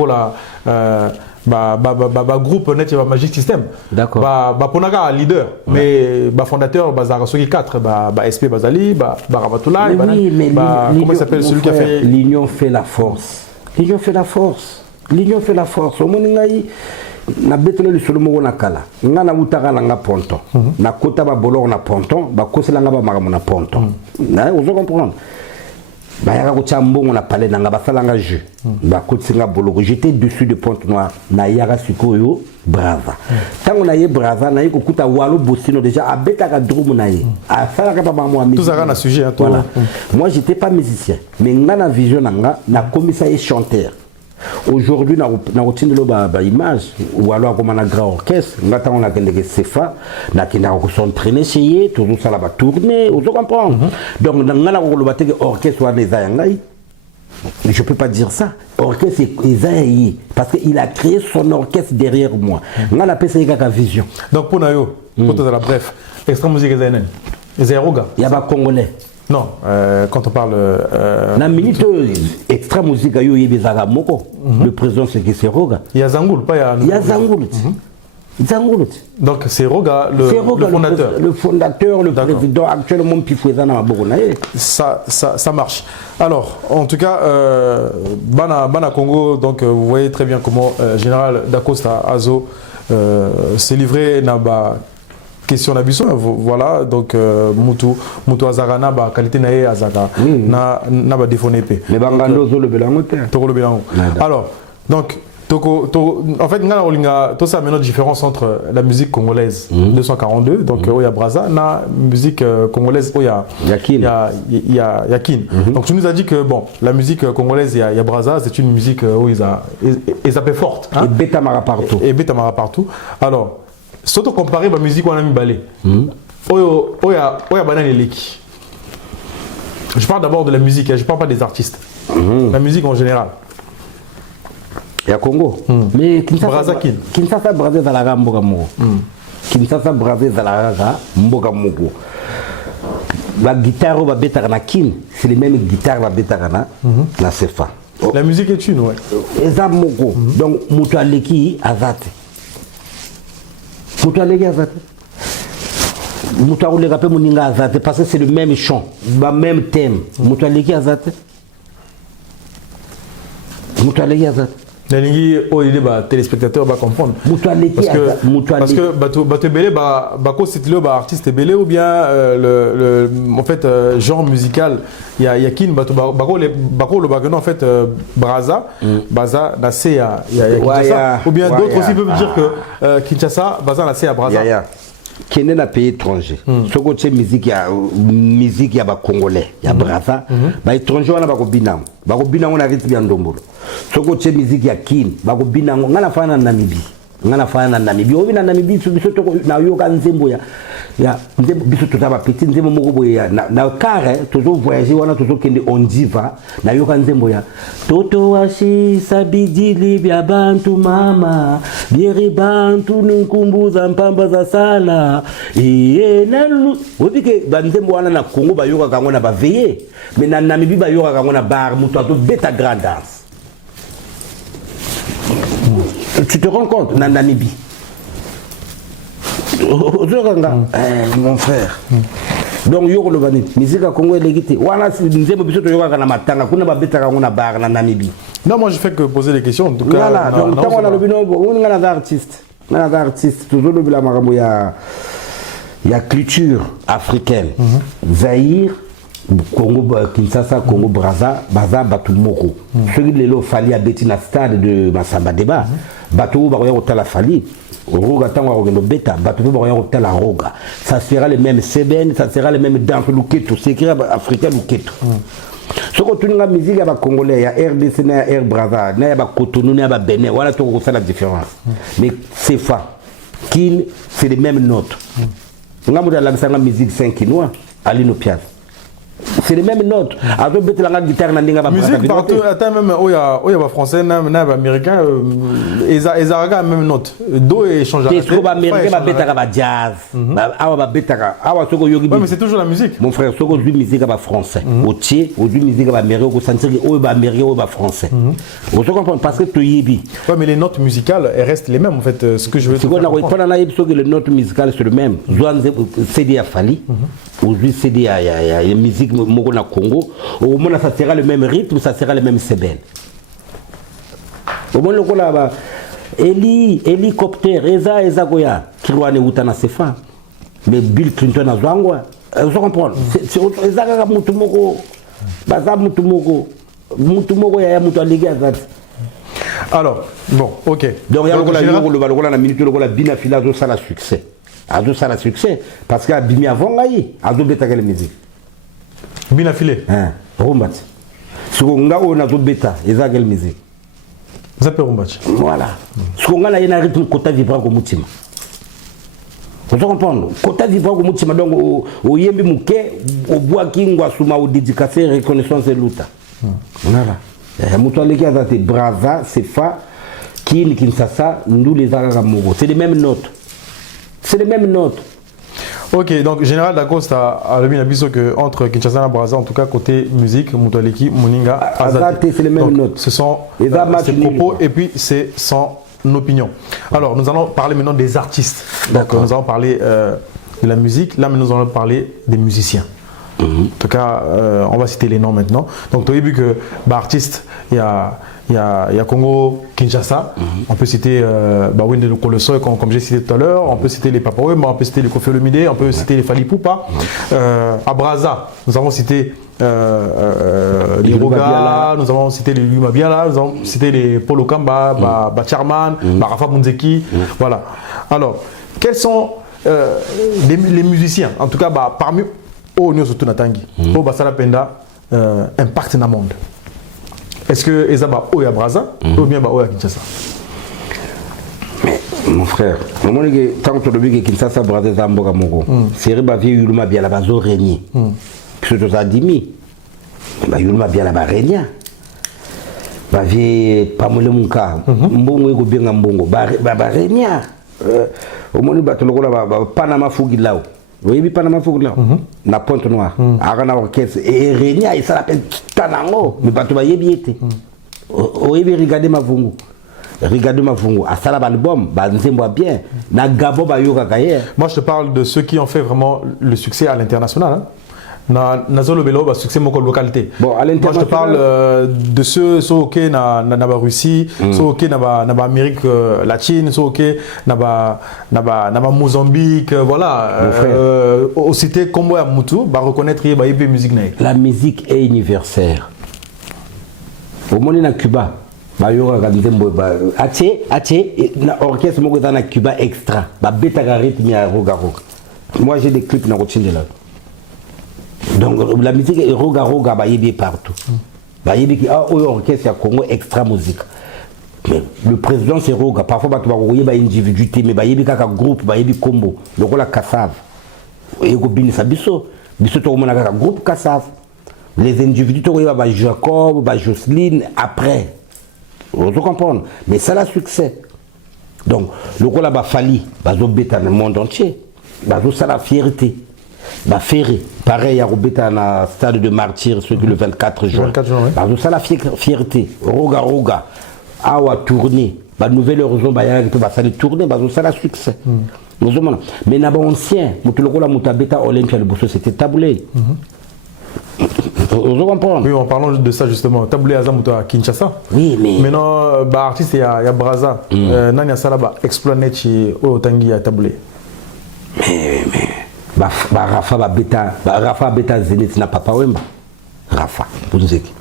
groupe net Magic System. D'accord. Ponaga leader, mais fondateur Zarasogi 4, SP Bazali, Rabatullah, oui, mais comment il s'appelle celui qui a fait l'union fait la force. L'union fait la force. L'union fait la force. Au monde na betelo le solo mo na kala ngana utaka nga ponton na kota ba bolor na ponton ba kosela nga ba maramu na ponton na vous comprenez ba yaka ko chambongo na palais na nga ba sala nga jeu ba kotsinga boloko j'étais dessus de Pont Noir na yaka sikoyo brava tango na ye brava na yiko kuta walo bosino déjà abeta ka drum na ye a sala ka ba mo ami tout ça na sujet hein, voilà. Moi j'étais pas musicien mais ngana vision nga na commissaire et chanteur. Aujourd'hui, na routine de l'image, ou alors comme un grand orchestre, on a des CFA, on s'entraîne, essayer, tout ça va tourner, vous comprenez? Donc, on a un orchestre, je ne peux pas dire ça. Orchestre, parce qu'il a créé son orchestre derrière moi. On a appelé ça une vision. Donc, pour nous, bref, Extra Musique, il y a un Congolais. Non, quand on parle... La minute extra musique, le président c'est qui c'est Roga. Il y a Zangoul, pas il y a Zangoul. Zangoul. Donc c'est Roga, le fondateur. Le fondateur, le président actuellement Pifouezana ça marche. Alors, en tout cas, Bana Congo, donc vous voyez très bien comment Général Dacosta Azo s'est livré Naba. Question d'abus, voilà, donc Mutu Azarana, qualité nae Azara, na défauné. Mais Bangando, le Bélango. Alors, donc, En fait, tout ça maintenant différence entre la musique congolaise 242, donc il y a Braza, la musique congolaise, il y a Kin. Donc tu nous as dit que bon, la musique congolaise, il y a Braza, c'est une musique où ils appellent forte. Et Beta Mara partout. Et Beta Mara partout. Alors, surtout comparer la musique, on a mis balé. Il y a Banane Leki. Je parle d'abord de la musique, je ne parle pas des artistes. La musique en général. Il y a Congo. Mais Braza Braza Zalaga Mboga Mogo. Kinshasa Braza Zalaga Mboga Mogo. La guitare va bêta na Kin, c'est les mêmes guitares va bêta na Sefa. La musique est une, ouais. Eza Mogo. Donc Mutualeki Azate. Mutualeki Azate. Mutualeki Azate Moninga Azate parce que c'est le même chant, le même thème. Mutualeki Azate. Mutualeki Azate. Les téléspectateurs vont comprendre. Parce que Bato Belé, c'est le artiste Belé ou bien en fait genre musical. Il y a Kin, en fait Braza, il y a ou bien d'autres aussi peuvent dire que Kinshasa, Braza nassé à Braza. Qui est un pays étranger. Ce côté musique, il y a Congolais, il y a Braza. Les étrangers, on a Bakobinam. Bakobinam, on a rythme bien d'Ombolo. Ce côté musique, il y a Kin. Bakobinam, on a fait en Namibie. On a fait en Namibie. On a fait en Namibie, on a fait ya biso totaba petit nzembo moko boya na kare toujours voyager wana toujours kende on diva na yoka nzembo ya toto washi sabidili bya bantu mama bieri bantu nkumbuza mpamba za sala nalu obike banzembo wana na Congo ba yoka kango na ba veiller mais na Namibie ba yoka kango na bar muto to beta grand dance. Tu te rends compte na Namibie. Mon frère. Donc yoko le bani musique à Congo légité wana nzembo biso to yoka na matanga kuna ba beta kango na bar na Namibie. Non, moi je fais que poser des questions en tout cas. Voilà, donc tant on a le bino on a des artistes toujours le bila marambo ya culture africaine. Zaïre, Congo Kinshasa, Congo Braza, Baza Batumoko. Celui de l'eau fali à Betina stade de Massamba Débat. Batou ba au tala fali. Roga tango rogendo beta bateau ba hotel la roga ça sera les mêmes seben ça sera les mêmes danses luketo c'est écrit africain luketo ce que tu n'as musique ya congolais ya RDC na Air Braza na ya Cotonou na ya Benin voilà tout ça la différence mais c'est fa Kin c'est les mêmes notes nga mo la sanga musique 5 kinois Alino Piaz c'est les mêmes notes. Avec la guitare, musique partout. Attends même, il y a français, il y a américain, ils ont la même note. Do et change. C'est trop américain, bêta jazz. Mais c'est toujours la musique. Mon frère, ce que je musique à français. Au tiers, au musique à américain, au sentir que américain ou français. Vous comprenez parce que tu y es. Ouais, mais les notes musicales, elles restent les mêmes en fait. Ce que je veux dire. Pendant la épisode, les notes musicales sont les mêmes. CD à Fali. Aujourd'hui, CD à musique Mogo na Congo. Au moins, ça sera le même rythme, ça sera le même seben. Au moins, le là-bas, hélicoptère, Eza Goya, qui doit aller où Sefa. Mais Bill Clinton a Zangwa. Vous comprenez? C'est Eza Mutumoko. Baza Mutumoko. Mutumoko, il y a Mutualegi Azat. Alors, bon, ok. Donc, il y a la minute, le Bina Fila, ça a succès. Azo ça a succès parce qu'à Bimi avant gaï Azo beta quelle musique Bina filé Rumbat ce qu'on a on a zo beta eza quelle musique Zape Rumbat voilà ce qu'on a là il y a un rythme kota vibrant comme mutima vous comprenez kota vibrant comme mutima donc au yembi muke au bois kingwa suma au dédicacé reconnaissance et luta voilà Mutualeki Azate Braza Sefa Kin Kinshasa nous les Araga Mogo c'est les mêmes notes. C'est les mêmes notes. Ok, donc Général Dacosta a le biso que entre Kinshasa et Braza, en tout cas côté musique, Mutualeki, Moninga, Azate, c'est les mêmes notes. Ce sont ses propos et puis c'est son opinion. Alors nous allons parler maintenant des artistes. Donc nous allons parler de la musique. Là, nous allons parler des musiciens. En tout cas, on va citer les noms maintenant. Donc, tu as vu que artiste, il y a Congo, Kinshasa. On peut citer Wende Kolosoy, comme j'ai cité tout à l'heure. On peut citer les Papa Wemba, on peut citer les Koffi Olomide, on peut citer les Fally Ipupa. À Brazza, nous avons cité les Roga, nous avons cité les Yuma Biala, nous avons cité les Polo Kamba, Charman, Rafa Munzeki. Voilà. Alors, quels sont les musiciens, en tout cas, parmi eux, nous sommes Natangi, pour Basala Penda, impact dans le monde? Est-ce que Ezaba Oya Braza ou bien Oya Kinshasa? Mais mon frère, tant que tu as vu que Kinshasa Braza Zamboga Mogo, c'est Rebavi Yuluma Biala Bazo Régnier. Puisque tu as dit, Yuluma Biala Barégnia. Bavi Pamole Munka, Mbongo Ego Benga Mbongo, Barégnia. Au moins, Panama Fougilao. Vous voyez, Panama Fougilao, la Pointe Noire, Arana Orchestre, et Régnia, et ça l'appelle Tanango, mais pas tout va y être. Regardez ma fungu. Regardez ma fungu. À ça l'album, moi bien. Na Gabo Bayoga Gaye. Moi, je te parle de ceux qui ont fait vraiment le succès à l'international. Hein. Na zolo belo succès mon localité. Bon, à moi je te parle de ceux OK na Russie, ceux OK na Amérique latine, ceux OK na Mozambique, voilà. Au cité Kombo ya Mutu, reconnaître yeba musique na. La musique est universelle. Au moins na Cuba, bayoga kadembo na orchestre moko na Cuba extra, ba beta ga rythme ya roga. Moi j'ai des clips na routine là. Donc la musique est roga bayebi partout. Bayebi qui a orchestre à Congo extra musique. Mais le président c'est roga. Parfois tu vas voir individualité mais bayebi kaka groupe bayebi combo. Donc la Kassav. Et go bin sabiso. Biso to mona kaka groupe Kassav. Les individus to va Jacob, va Jocelyne après. Vous comprenez? Mais ça la succès. Donc le rôle là Fali, bazo beta dans le monde entier. Bazo ça la fierté. Bah Ferré, pareil à Robeta na stade de martyr, ce qui le 24 juin. Bah ça la fierté. Roga, awa tourner. Bah nouvelle horizon bah y'a que bah ça les tourner, bah ça la succès. Mais na ba ancien, mutu lokola mutabeta Olympia le bosso c'était taboulé. Vous comprenez? Oui, en parlant de ça justement, taboulé Azamuto à Kinshasa. Oui, mais maintenant bah artiste il y a Braza, nani sala ba explorer chez Otangi à taboulé. Mais Rafa beta Zenith na Papa Wemba. Rafa, pour nous aider.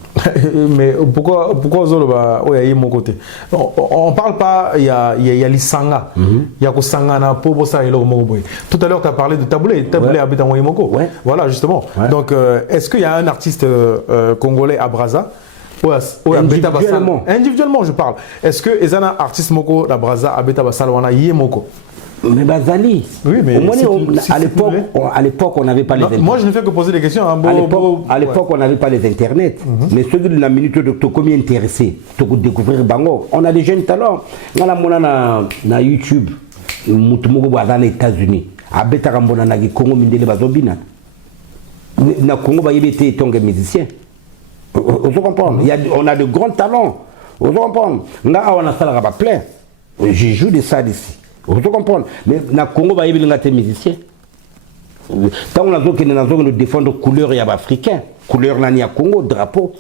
Mais pourquoi Zolo est mon côté? On parle pas, il y a l'Isanga, il y a Kosanga na Pobo ça et le Mogoboy. Tout à l'heure tu as parlé de Taboulé habite en Moyemoko. Voilà justement. Donc est-ce qu'il y a un artiste congolais à Braza? Individuellement je parle. Est-ce que Ezana artiste Moko à Braza habite à Basalwana Yemoko? Mais Bazali, oui, mais à l'époque, on n'avait pas les internets. Moi, je ne fais que poser des questions. Hein, à l'époque, on n'avait pas les internets. Mais ceux de la minute de combien intéressé, de découvrir Bango, on a des jeunes talents. On a na YouTube, Mutumogo dans les États-Unis. À Betarambona na Congo Mindele Bazobina. Na Congo Bayébé Tongue musicien. Vous comprenez? On a de grands talents. Vous comprenez? Là, on a ça plein. Je joue de ça d'ici. Vous comprenez? Mais dans le Congo, il y a des musiciens. Tant qu'on a de défendre couleur africaine, couleur nani à Congo, drapeau.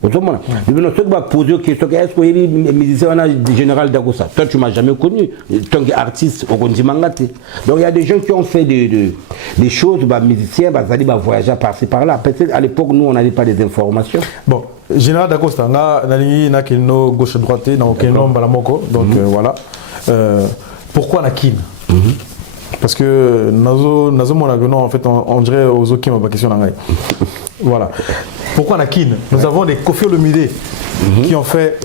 Vous comprenez? Mais ceux qui vont poser une question, est-ce qu'il y a des musiciens général Dagosa? Toi, tu ne m'as jamais connu. Tant qu'artiste, au Gondimangate. Donc il y a des gens qui ont fait des choses, musiciens, ils vont voyager par-ci par-là. Peut-être à l'époque, nous, on n'avait pas des informations. Bon, général Dagosta, on a gauche-droite, on a Balamoko. Donc voilà. Pourquoi la kin? Parce que Nazo Monagano, en fait, on dirait aux autres qui m'ont pas question. Voilà. Pourquoi la kin? Nous avons des Koffi Olomide qui ont fait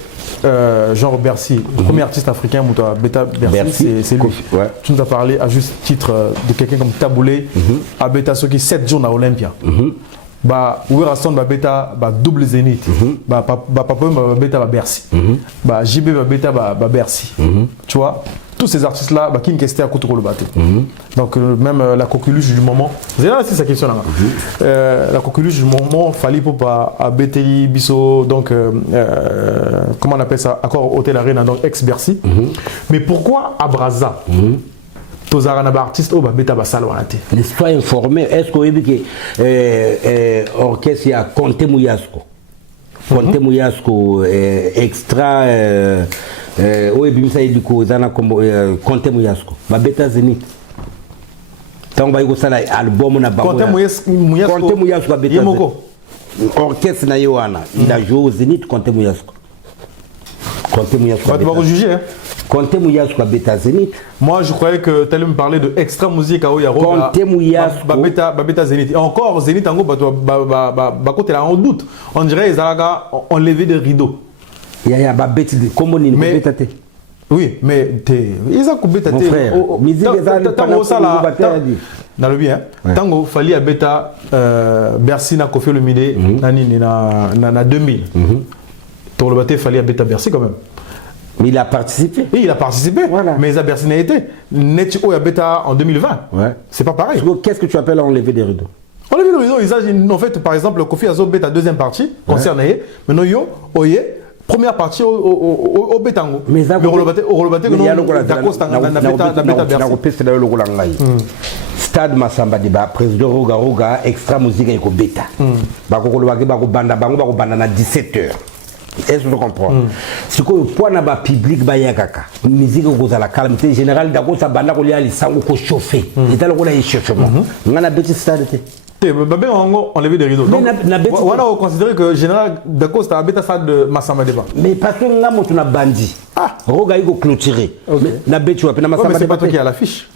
genre Bercy. Le premier artiste africain, Beta Bercy, c'est lui. Tu nous as parlé à juste titre de quelqu'un comme Taboulé, à Beta Soki 7 jours à Olympia. Ouerasson Beta double Zénith. Papa Beta Bercy. JB Beta Bercy. Tu vois? Tous ces artistes-là, qui ne questent à Koutoro le bateau. Donc, même la coqueluche du moment, c'est là aussi sa question. La coqueluche du moment, fallait pour BTI, Bisso, donc, comment on appelle ça, accord Hôtel Arena, donc ex-Bercy. Mais pourquoi à Braza? tozara na ba artiste o ba beta ba sala wana te. Ne sois informé. Est-ce que vous avez que orchestre ya Conte Mouyasko. Conte Mouyasko extra o ebimisa ediko zana comme Conte Mouyasko. Ba beta Zénith. Tant ba yiko sala album na bango. Conte Mouyasko ba beta. Yemoko. Orchestre na Yohana. Il a joué au Zénith Conte Mouyasko. Conte Mouyasko. Tu vas rejuger, hein? Conte Mouyasko beta Zénith. Moi, je croyais que tu allais me parler de extra musique à Oyaro. Conte Mouyasko. Beta Zénith. Et encore, Zénith, en gros, côté là, on doute. On dirait qu'ils ont enlevé des rideaux. Il y a bête de comment on mais oui, mais ils ont coupé ta tête. Mon frère, musique tango ça là. Dans le bien. Tango fallait à beta Bercy na Kofi Olomide na 2000. Pour le battre, il fallait à beta Bercy quand même. Mais il a participé. Oui, il a participé. Voilà. Mais à Bercy n'a été. Netio a beta en 2020. Ouais. C'est pas pareil. Qu'est-ce que tu appelles enlever des rideaux? Enlever des rideaux, en fait, par exemple, Kofi a beta deuxième partie, concerné. Maintenant, yo, oye. Première partie au Betango. Mais au Robaté, Stade Massamba Diba, président Roga Roga, extra musique et bêta. Banda 17h. Est-ce que tu comprends? Ce que le point n'a public bayakaka. Musique au la calamité générale d'Ago Sabana Rolia, les sangs au chauffé. Et alors on a échauffement. On a bêtis stade. On enlevé des rideaux. Donc, on a considéré que Général Dacosta a bêta ça de Massamba Deba. Mais parce que nous avons un bandit. Ah, Roga il a clôturé. Mais c'est pas toi qui a l'affiche.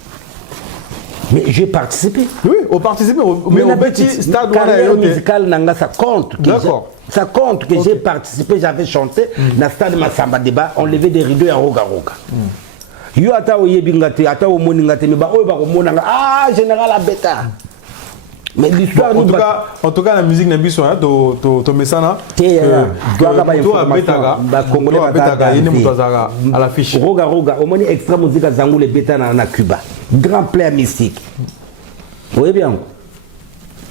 Mais j'ai participé. Oui, on participe. Mais au petit stade musical, ça compte. D'accord. Ça compte que j'ai participé, j'avais chanté dans le stade Massamba Deba, on levait des rideaux à Roga Roga. Yo ata o yebingate, ata o moningate, mais o ba ko monanga. Ah, général a bêta. Mais l'histoire bon, en tout cas la musique n'a plus hein to mesana à la fiche Roga Roga au moins extra musique zangu le beta na Cuba grand player mystique. Oui bien.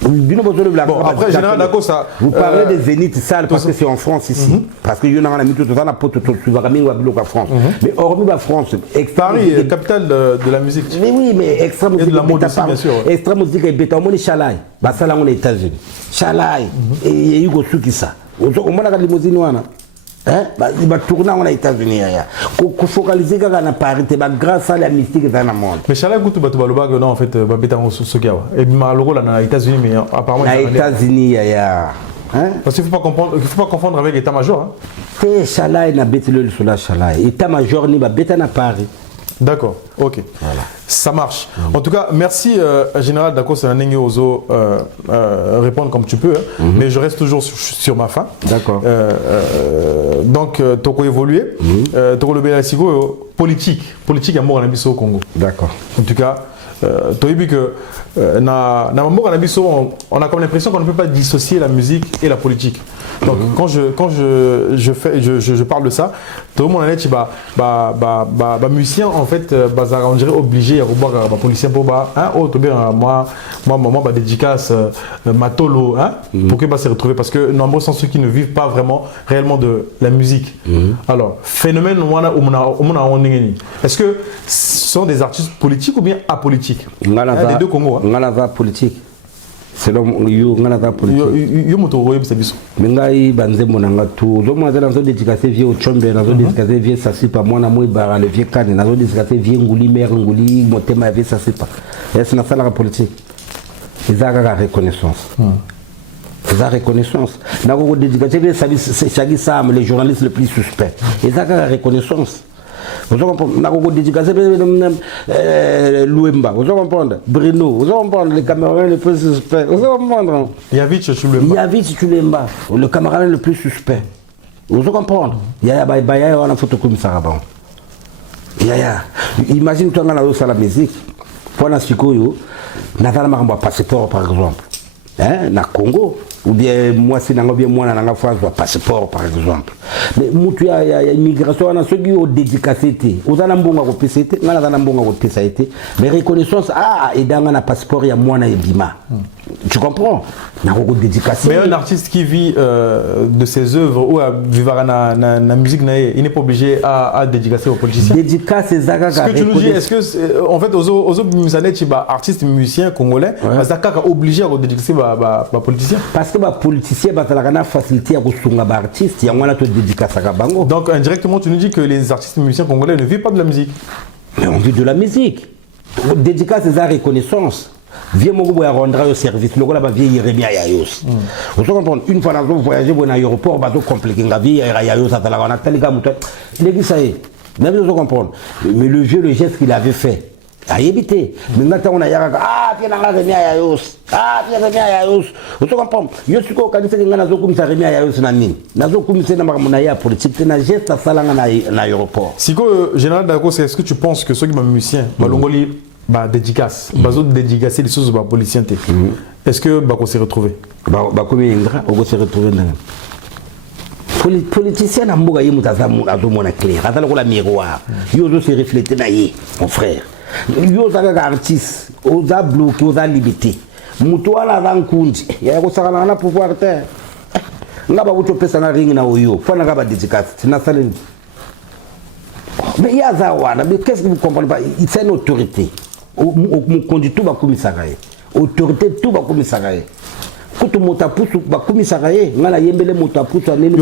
Bon, après, Général Dacosta. Vous parlez des Zénith sales parce que c'est en France ici. Parce que je n'en ai mis tout ça, tu vas ramener à France. Mais hormis la France, Paris est capitale de la musique. Mais oui, mais extra musique. Et de la mode aussi, bien sûr. Extra musique et bêta, au moins les Chalaï. Bah, ça là, on est aux États-Unis. Chalaï. Et il y a Hugo Sukisa. Au moins, la limousine, hein? Il va tourner aux États-Unis. Il faut focaliser sur la parité, grâce à la mystique dans le monde. Mais Chala Goutou Batoubalouba, non, en fait, Babeta Sosukawa. Et malheureusement, là, aux États-Unis, mais apparemment. Aux États-Unis, il y a. Parce qu'il ne faut pas confondre avec l'état-major. Chala n'a bêté le sur la Chala. L'état-major n'est pas bêté à Paris. D'accord, ok. Voilà. Ça marche. En tout cas, merci Général Dacosta Nenge Ozo répondre comme tu peux, mais je reste toujours sur ma fin. D'accord. Donc, tu as évolué, tu as le politique amour en au Congo. D'accord. En tout cas, tu as vu que on a comme l'impression qu'on ne peut pas dissocier la musique et la politique. Donc quand je parle de ça, tout le monde est musicien en fait, on dirait obligé à revoir les policiers pour moi dédicace Matolo pour qu'ils se retrouver parce que nombreux sont ceux qui ne vivent pas réellement de la musique. Alors phénomène est-ce que ce sont des artistes politiques ou bien apolitiques? Les deux Congo. Politique. C'est l'homme politique. Mais ngai banzembo nanga tout. Zomo azala zo dédicacer vieux au chombe, nazo dédicacer vieux sasipa mwana moi bara le vieux kane, nazo dédicacer vieux nguli mère nguli motema vieux sasipa. Est-ce na sala politique? Ils ont la reconnaissance. Ils ont la reconnaissance. Nago dédicacer vieux service Chagi Sam les journalistes les plus suspects. Ils ont la reconnaissance. Vous comprenez, Louemba, vous comprenez, Bruno, vous comprenez, les Camerounais les plus suspects, vous comprenez. Yavich Choulemba, le Camerounais le plus suspect. Vous comprenez. Yaya Baïbaya, on a photo comme ça avant. Yaya, imagine-toi dans la musique, pour la Sikoyo, n'a pas un passeport par exemple. Hein, na Congo ou bien moi c'est dans bien moi dans la France passeport par exemple mais mutu ya immigration na ceux qui ont dédicacité aux anambonga ko PCT ngana anambonga ko PCT mais reconnaissance et dans na passeport ya moi na ebima Tu comprends? Mais un artiste qui vit de ses œuvres ou à vivre la musique, il n'est pas obligé à dédicacer aux politiciens. Dédicace, c'est ça. Ce que tu nous dis, est-ce que, en fait, aux autres artistes musiciens congolais, ils sont obligés à dédicacer aux politiciens? Parce que les politiciens ont facilité à construire les artistes, ils ont dédicace à bango. Donc, indirectement, tu nous dis que les artistes musiciens congolais ne vivent pas de la musique. Mais on vit de la musique. Dédicace, c'est la reconnaissance. Vieux Mogo à rendre au service, le gars va vieillir bien Yayos. Vous comprenez, une fois dans voyager à l'aéroport, va tout compliquer la vie, Yayos, ça va la tel gars, l'église ça y est. Vous comprenez. Mais le vieux, le geste qu'il avait fait, a évité. Maintenant, on a viens dans la remia Yayos. Viens remia Yayos. Vous comprenez. Je suis quand il fait que nazo comme ça remia Yayos nanine. Nazo comme c'est dans ma politique, c'est un geste à ça dans l'aéroport. Si que général d'accord, est-ce que tu penses que ceux qui sont musiciens, Balongoli dédicace, dédicacer les choses aux policiers. Est-ce que on s'est retrouvé? On s'est retrouvé. Politicien n'a pas de clair. Attends la miroir. Yo se refléter na mon frère. Yo za artiste, oza bloqué, oza limité. Muto ala rankundi. Ya ko sala na pouvoir terre. Ngaba uto pesa na ring na oyo. Fana ngaba dédicace. Na salin. Mais il y a ça, mais qu'est-ce que vous comprenez pas? C'est une autorité. On conduit tout le commissariat. Autorité tout le commissariat. Quand on monte à pousse, le commissariat, on a yembele monte à pousse. Il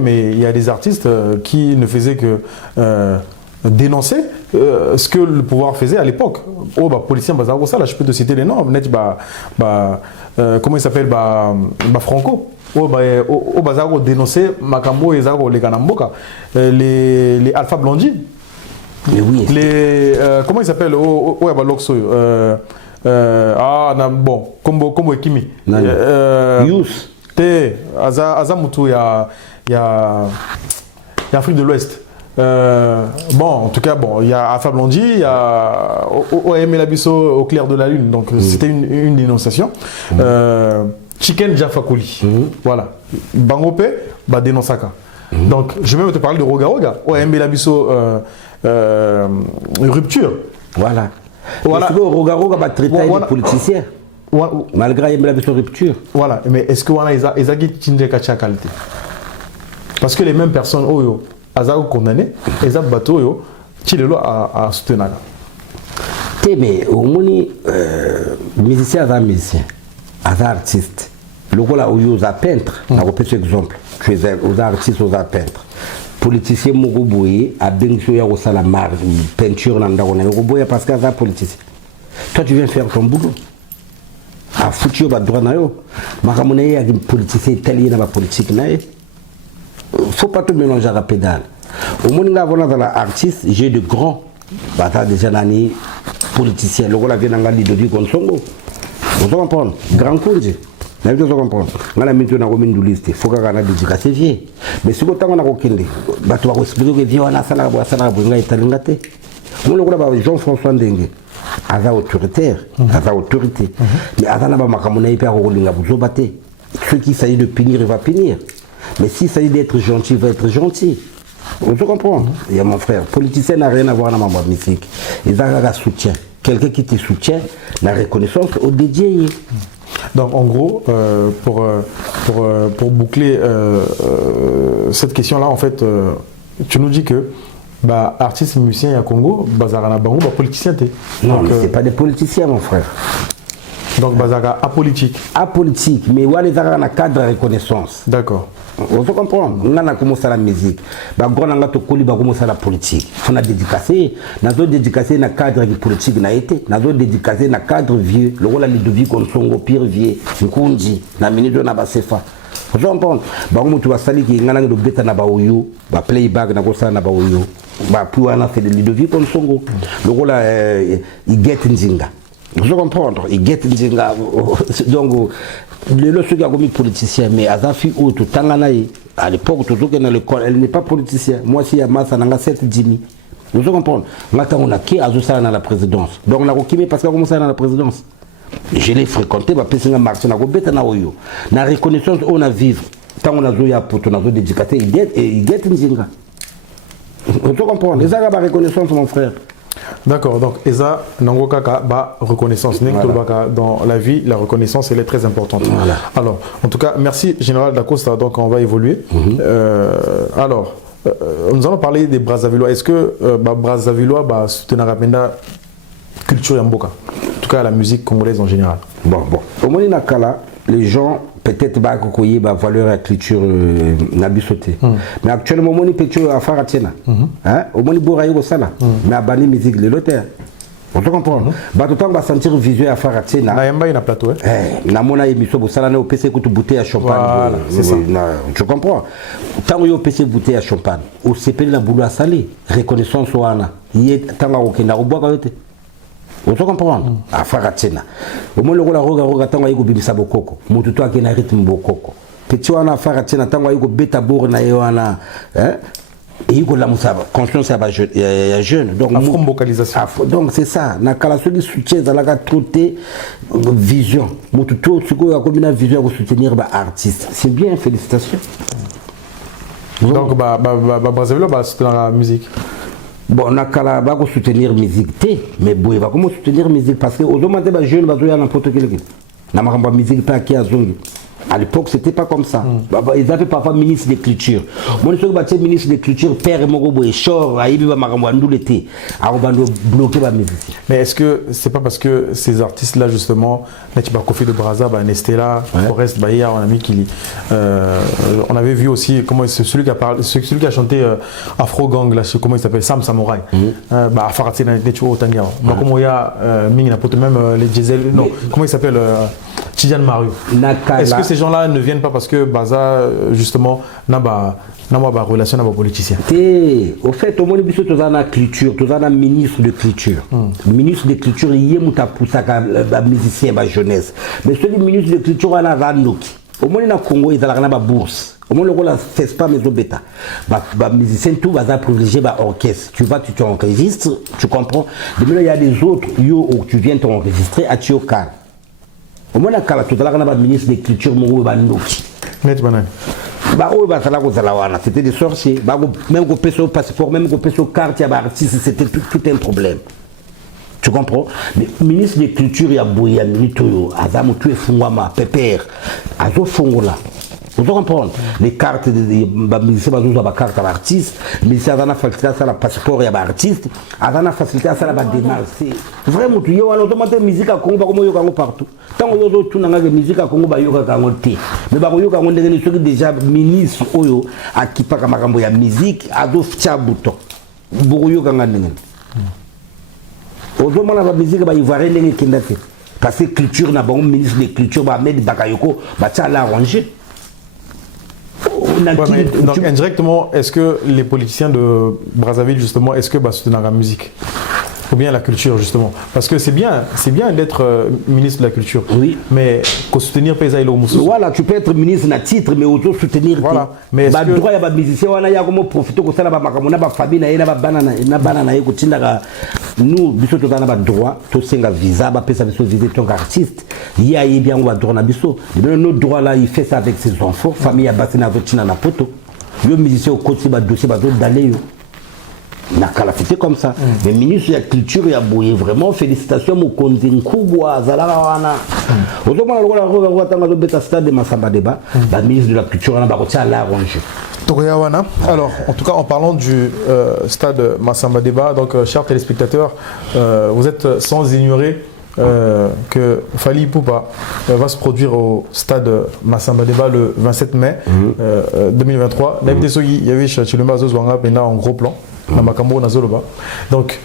mais il y a des artistes qui ne faisaient que dénoncer ce que le pouvoir faisait à l'époque. Oh, policier, là, je peux te citer les noms. Comment il s'appelle? Franco. Au bazar dénoncer Makambo et Zaro les Ganamboka, les Alpha Blondie, oui, les comment il s'appelle? Bon, Combo Ekimi, Yous, Te Azamutu, il y a Afrique de l'Ouest. Bon, en tout cas, bon, il y a Alpha Blondie, il y a OM Labisso au clair de la lune, donc c'était une dénonciation. Chicken Jafakoli. Voilà. Bangope, dénonçaka. Donc, je vais même te parler de Roga Roga. OMB Labisso, rupture. Voilà. Parce que Roga Roga va traiter les politiciens. Malgré Labisso rupture. Voilà. Mais est-ce que voilà, ils ont qualité? Parce que les mêmes personnes, elles ont condamné, elles ont battu, elles ont soutenu. Mais au moins, musicien, c'est un musicien. As artiste, le gars où ils ont peintre, on a fait exemple, tu es aux artistes, aux peintres. Politicien Mogoboye a bien joué au salamar, peinture dans le parce qu'il y a politicien. Toi tu viens faire ton boulot. A foutu au droit na yo. Makamone y a un politicien italien dans la politique na. Faut pas tout mélanger à la pédale. Au monde là voilà dans l'artiste, j'ai de grands batailles déjà l'année politiciens. Le gars vient dans la Lidovi Konsongo. Vous comprenez? Grand Koundi. Vous comprenez? On a mis une liste. Il faut qu'on ait dédicace vieux. Mais si on a aucune, tu vas expliquer que vieux, on a ça, on a ça, on a ça. On a Jean-François Ndengue. Il a autoritaire. Il a autorité. Mais il a autorité. Ce qui s'agit de punir, il va punir. Mais s'il s'agit d'être gentil, il va être gentil. Vous comprenez? Il y a mon frère. Politicien n'a rien à voir dans ma musique. Il a un soutien. Quelqu'un qui te soutient, la reconnaissance au dédié. Donc en gros, pour boucler cette question-là, en fait, tu nous dis que artistes musiciens à Congo, Bazarana Bango, politiciens. Non, mais ce n'est pas des politiciens, mon frère. Donc Bazara apolitique. Apolitique, mais où les a un cadre de reconnaissance. D'accord. Vous comprenez? On a commencé la musique. On a commencé la politique. On a dédicacé. On a dédicacé dans le cadre politique. On a dédicacé dans le cadre vieux. Le rôle de vie comme son pire vieux. Nkundi. Na minute on a basefa. Vous comprenez? Tu vas salir qui est de bêta na baoyo. Playback na kosa na baoyo. Puis on a fait de vie comme son. Le rôle il get nzinga. Vous comprenez? Il get nzinga. Donc le ceux qui ont commis politicien, mais Azafi ou tout à l'époque, tout dans l'école, elle n'est pas politicien. Moi, si Yamas, on a 7 Jimmy. Vous comprenez? Maintenant, on a qui a dans la présidence. Donc, on a qui parce qu'on a commencé dans la présidence. Je l'ai fréquenté, ma personne a marché, on a compété na oyo. La reconnaissance, on a vivre. Tant on a zoya pour ton azo dédicaté, il get une zinga. Vous comprenez? Les Arabes reconnaissance, mon frère. D'accord, donc Eza Nangokaka ba reconnaissance. Voilà. Dans la vie, la reconnaissance elle est très importante. Voilà. Alors, en tout cas, merci Général Dacosta. Donc on va évoluer. Alors, nous allons parler des Brazzavillois. Est-ce que Brazzavillois soutenir la culture Yamboka, en tout cas la musique congolaise en général? Bon. Au moins Nakala, les gens peut-être pas kokoye ba valeur à culture nabisoté. Mais actuellement mon culture à Faratena. Hein? Au moins bora yo sala. Mais abani musique le loter. On te comprend. Ba tout temps va sentir visuel à Faratena. Na yamba ina plateau. Na mona émission bo sala na au PC ko bouteille à champagne. Voilà, c'est ça. Tu comprends. Tant yo PC bouteille à champagne. Au CP la boulot à salé. Reconnaissance wana. Yé tanga okena oboka yote. On te comprend. À Faratena. Au moins le roga tango yiko bibisa bokoko. Mutu to akena rythme bokoko. Petit wana Faratena tango yiko beta bor na wana et yiko la musaba conscience ya jeune donc afro-vocalisation. Donc c'est ça na kala soki soutien za la trotter vision. Mutu to siko ya combina vision pour soutenir ba artiste. C'est bien, félicitations. Donc Brazzaville soutenir la musique. Bon, on a qu'à soutenir musique, mais bon, il va comment soutenir musique parce que aux hommes des jeunes, ils vont n'importe quel. Na maramba musique pas qui a zongi. À l'époque, c'était pas comme ça. Ils avaient parfois ministre de culture. Moi, je suis ministre de culture, père Mogobo et Chor, Aïbi Marambandou l'été, à bloquer la musique. Mais est-ce que c'est pas parce que ces artistes-là, justement, Kofi de Brazza, Nestela, Forest, Bahia, on a mis qu'il. On avait vu aussi comment celui qui a chanté Afro Gang, là, comment il s'appelle, Sam Samurai. Faratse dans les Otania. Comment il y a même les diesel. Non, comment il s'appelle Tidiane Maru. Est-ce que ces gens-là ne viennent pas parce que Baza, justement, n'a pas relation avec les politiciens? Au fait, au moins, tu as la culture, tu as la ministre de culture. Ministre de culture, il y a un musicien, la jeunesse. Mais ce ministre de culture, il y a un Noki. Au moins, dans le Congo, il y a une bourse. Au moins, le rôle ne fait pas mes obétas. Les musiciens, tout va privilégier l'orchestre. Tu vas, tu t'enregistres, tu comprends. Mais là, il y a des autres où tu viens t'enregistrer à Tiokan. Au moins, la ministre de la Culture, c'était des sorciers. Même qu'on peut sur passeport, même qu'on peut sur carte, c'était tout un problème. Tu comprends? Mais ministre de la Culture, il y a Bouya, Militoyo, Azam, tu es Fungwama, Pépère, Azo Fungola. Vous comprenez? Les cartes des musiciens, ils ont des cartes à l'artiste, les musiciens ont facilité à la passeport et à l'artiste, ils ont facilité à la démarche. Vraiment, il y a une musique à Congo, comme il y a partout. Tant que il y a une musique à Congo, il y a une musique déjà ministre à qui pas comme la musique, à d'autres bouton. Beaucoup de aujourd'hui, la musique, il va rien parce que culture, n'a pas un ministre de culture, va mettre Bakayoko, va l'arranger. Donc indirectement, est-ce que les politiciens de Brazzaville justement, est-ce que soutenir la musique ou bien la culture justement? Parce que c'est bien d'être ministre de la culture. Oui. Mais qu'on soutenir Pesa et Moussou. Voilà, tu peux être ministre na titre, mais auto soutenir. Voilà. Mais est-ce que droit ya musicien wana ya comment profiter ko sala ba makamona ba famille na ba banana na banana yeko tinda nous biso to na ba droit to senga visa ba pesa biso visa ton artiste. Il y a bien on va droit na biso. Nos droits là il fait ça avec ses enfants, famille ya basina votina na poto. Yo musicien au côté ba dossier ba d'aller yo. Na calafité comme ça. Mais ministre de la culture il a bouillé vraiment félicitations mon konzi kubwa zalala wana. Aujourd'hui on a tanga do beta stade de Masamba Deba, la ministre de la culture on a barotia la ranger. Togoyawana. Alors, en tout cas, en parlant du stade Masamba Deba, donc chers téléspectateurs, vous êtes sans ignorer que Fally Ipupa va se produire au stade Masamba Deba le 27 mai 2023. Il y avait Chilumba Zozwanga Pena en gros plan. Donc,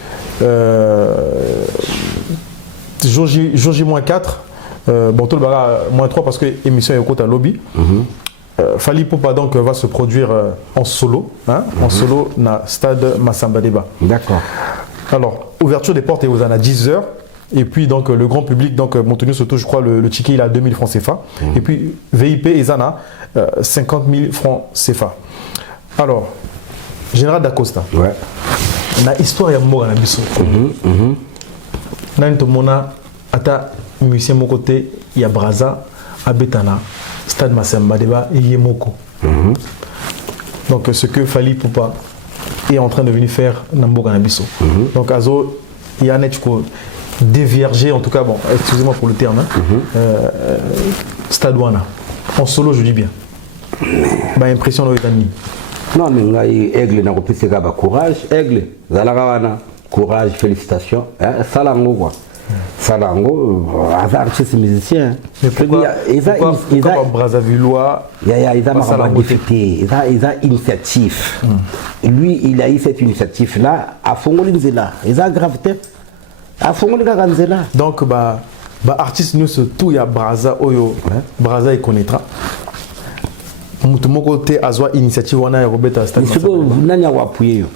jour J-4, bon, tout le bagarre -3 parce que l'émission est au côté à lobby. Fally Ipupa donc va se produire en solo, en solo dans le stade Masamba Deba. D'accord. Alors, ouverture des portes est aux 10h. Et puis donc le grand public, donc Montenu surtout, je crois le ticket il a 2000 francs CFA. Et puis VIP et Zana 50 000 francs CFA. Alors, Général Dacosta. Ouais. Na histoire ya mboka na biso. Nani to mona ata musicien mon côté ya Brazza abetana stade Masamba Deba yemoko. Donc ce que Fally Ipupa est en train de venir faire na mboka na biso. Donc azo il y a un déviergé, en tout cas, bon, excusez-moi pour le terme, hein, Stade Wana. En solo, je dis bien. Bah, impression dans les non, mais Aigle n'a pas courage. Aigle, Zalagawana, courage, félicitations. Salango, quoi. Salango, artiste musicien. Mais pourquoi Brazzavillois, il y a initiative. Lui, il a eu cette initiative-là à Fongolinzela. Il a gravité. À Fongolinzela. Donc, artiste nous tout il y a Brazza Oyo, Brazza il connaîtra. Mutumoko te azwa initiative wana ya Robert Stade. Il nani wa appuyer yo.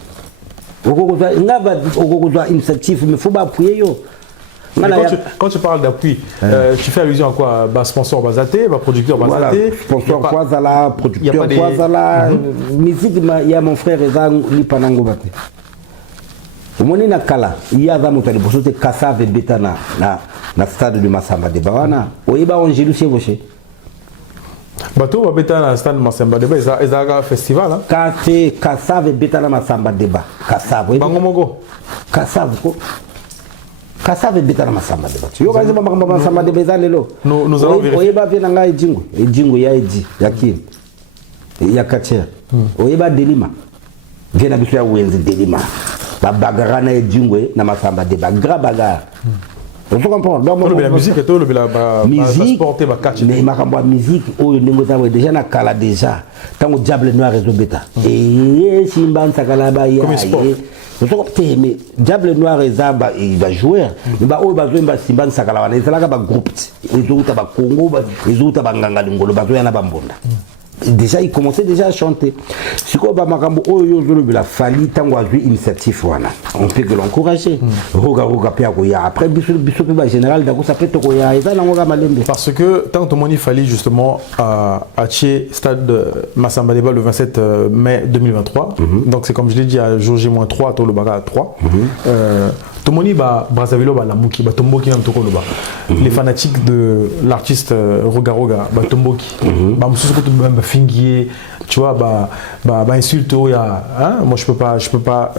Ogokozwa initiative mais faut pas appuyer yo. Quand tu parles d'appui, tu fais allusion à quoi? Sponsor Bazaté, producteur Bazaté. Sponsor Kwazala, producteur Kwazala. Musique, il y a mon frère Ezan Lipanango Baté. Moni na kala, il y a za mutali bosote Kasave Beta na stade de Massamba de Bawana. Oiba onjelu chez Voché. Bateau va Beta na stade de Massamba de Bawana, ils ont un festival. Kate Kasave Beta na Massamba de Bawana. Kasave. Bangomogo. Kasave. Kasave Beta na Massamba de Bawana. Yo kazi mama Massamba de Bawana lelo. Nous allons vérifier. Oiba vient nga Ejingu. Ejingu ya Eji, Yakin. Ya Katia. Oiba Delima. Vient na biso ya Wenzi Delima. La bagarre na Ejingwe na Massamba de Bawana. Gra bagarre. Tu comprends? Donc, la musique est tout le musique, mais ma musique, oh, déjà na kala déjà. Tant que Diable Noir et Zobeta. Et Simban Sakalaba, mais Diable Noir et Zaba, il va jouer. Il va jouer Simban Sakalaba. Il va groupe. Les autres à Congo, les autres à Bangangalingolo, Bazoya na Bambonda. Déjà, il commençait déjà à chanter. Si quoi, il a fallu tant une initiative. On peut que l'encourager. Après, le général, ça peut être parce que tant que il fallait justement à stade Massamba Deba le 27 mai 2023. Donc, c'est comme je l'ai dit à jour J-3, Tolo Baga 3. Tomoni Brazzaville la Mouki, Tomboki nam Toko Loba. Les fanatiques de l'artiste Rogaroga, Tomboki, Fingier, tu vois, insulte, moi je peux pas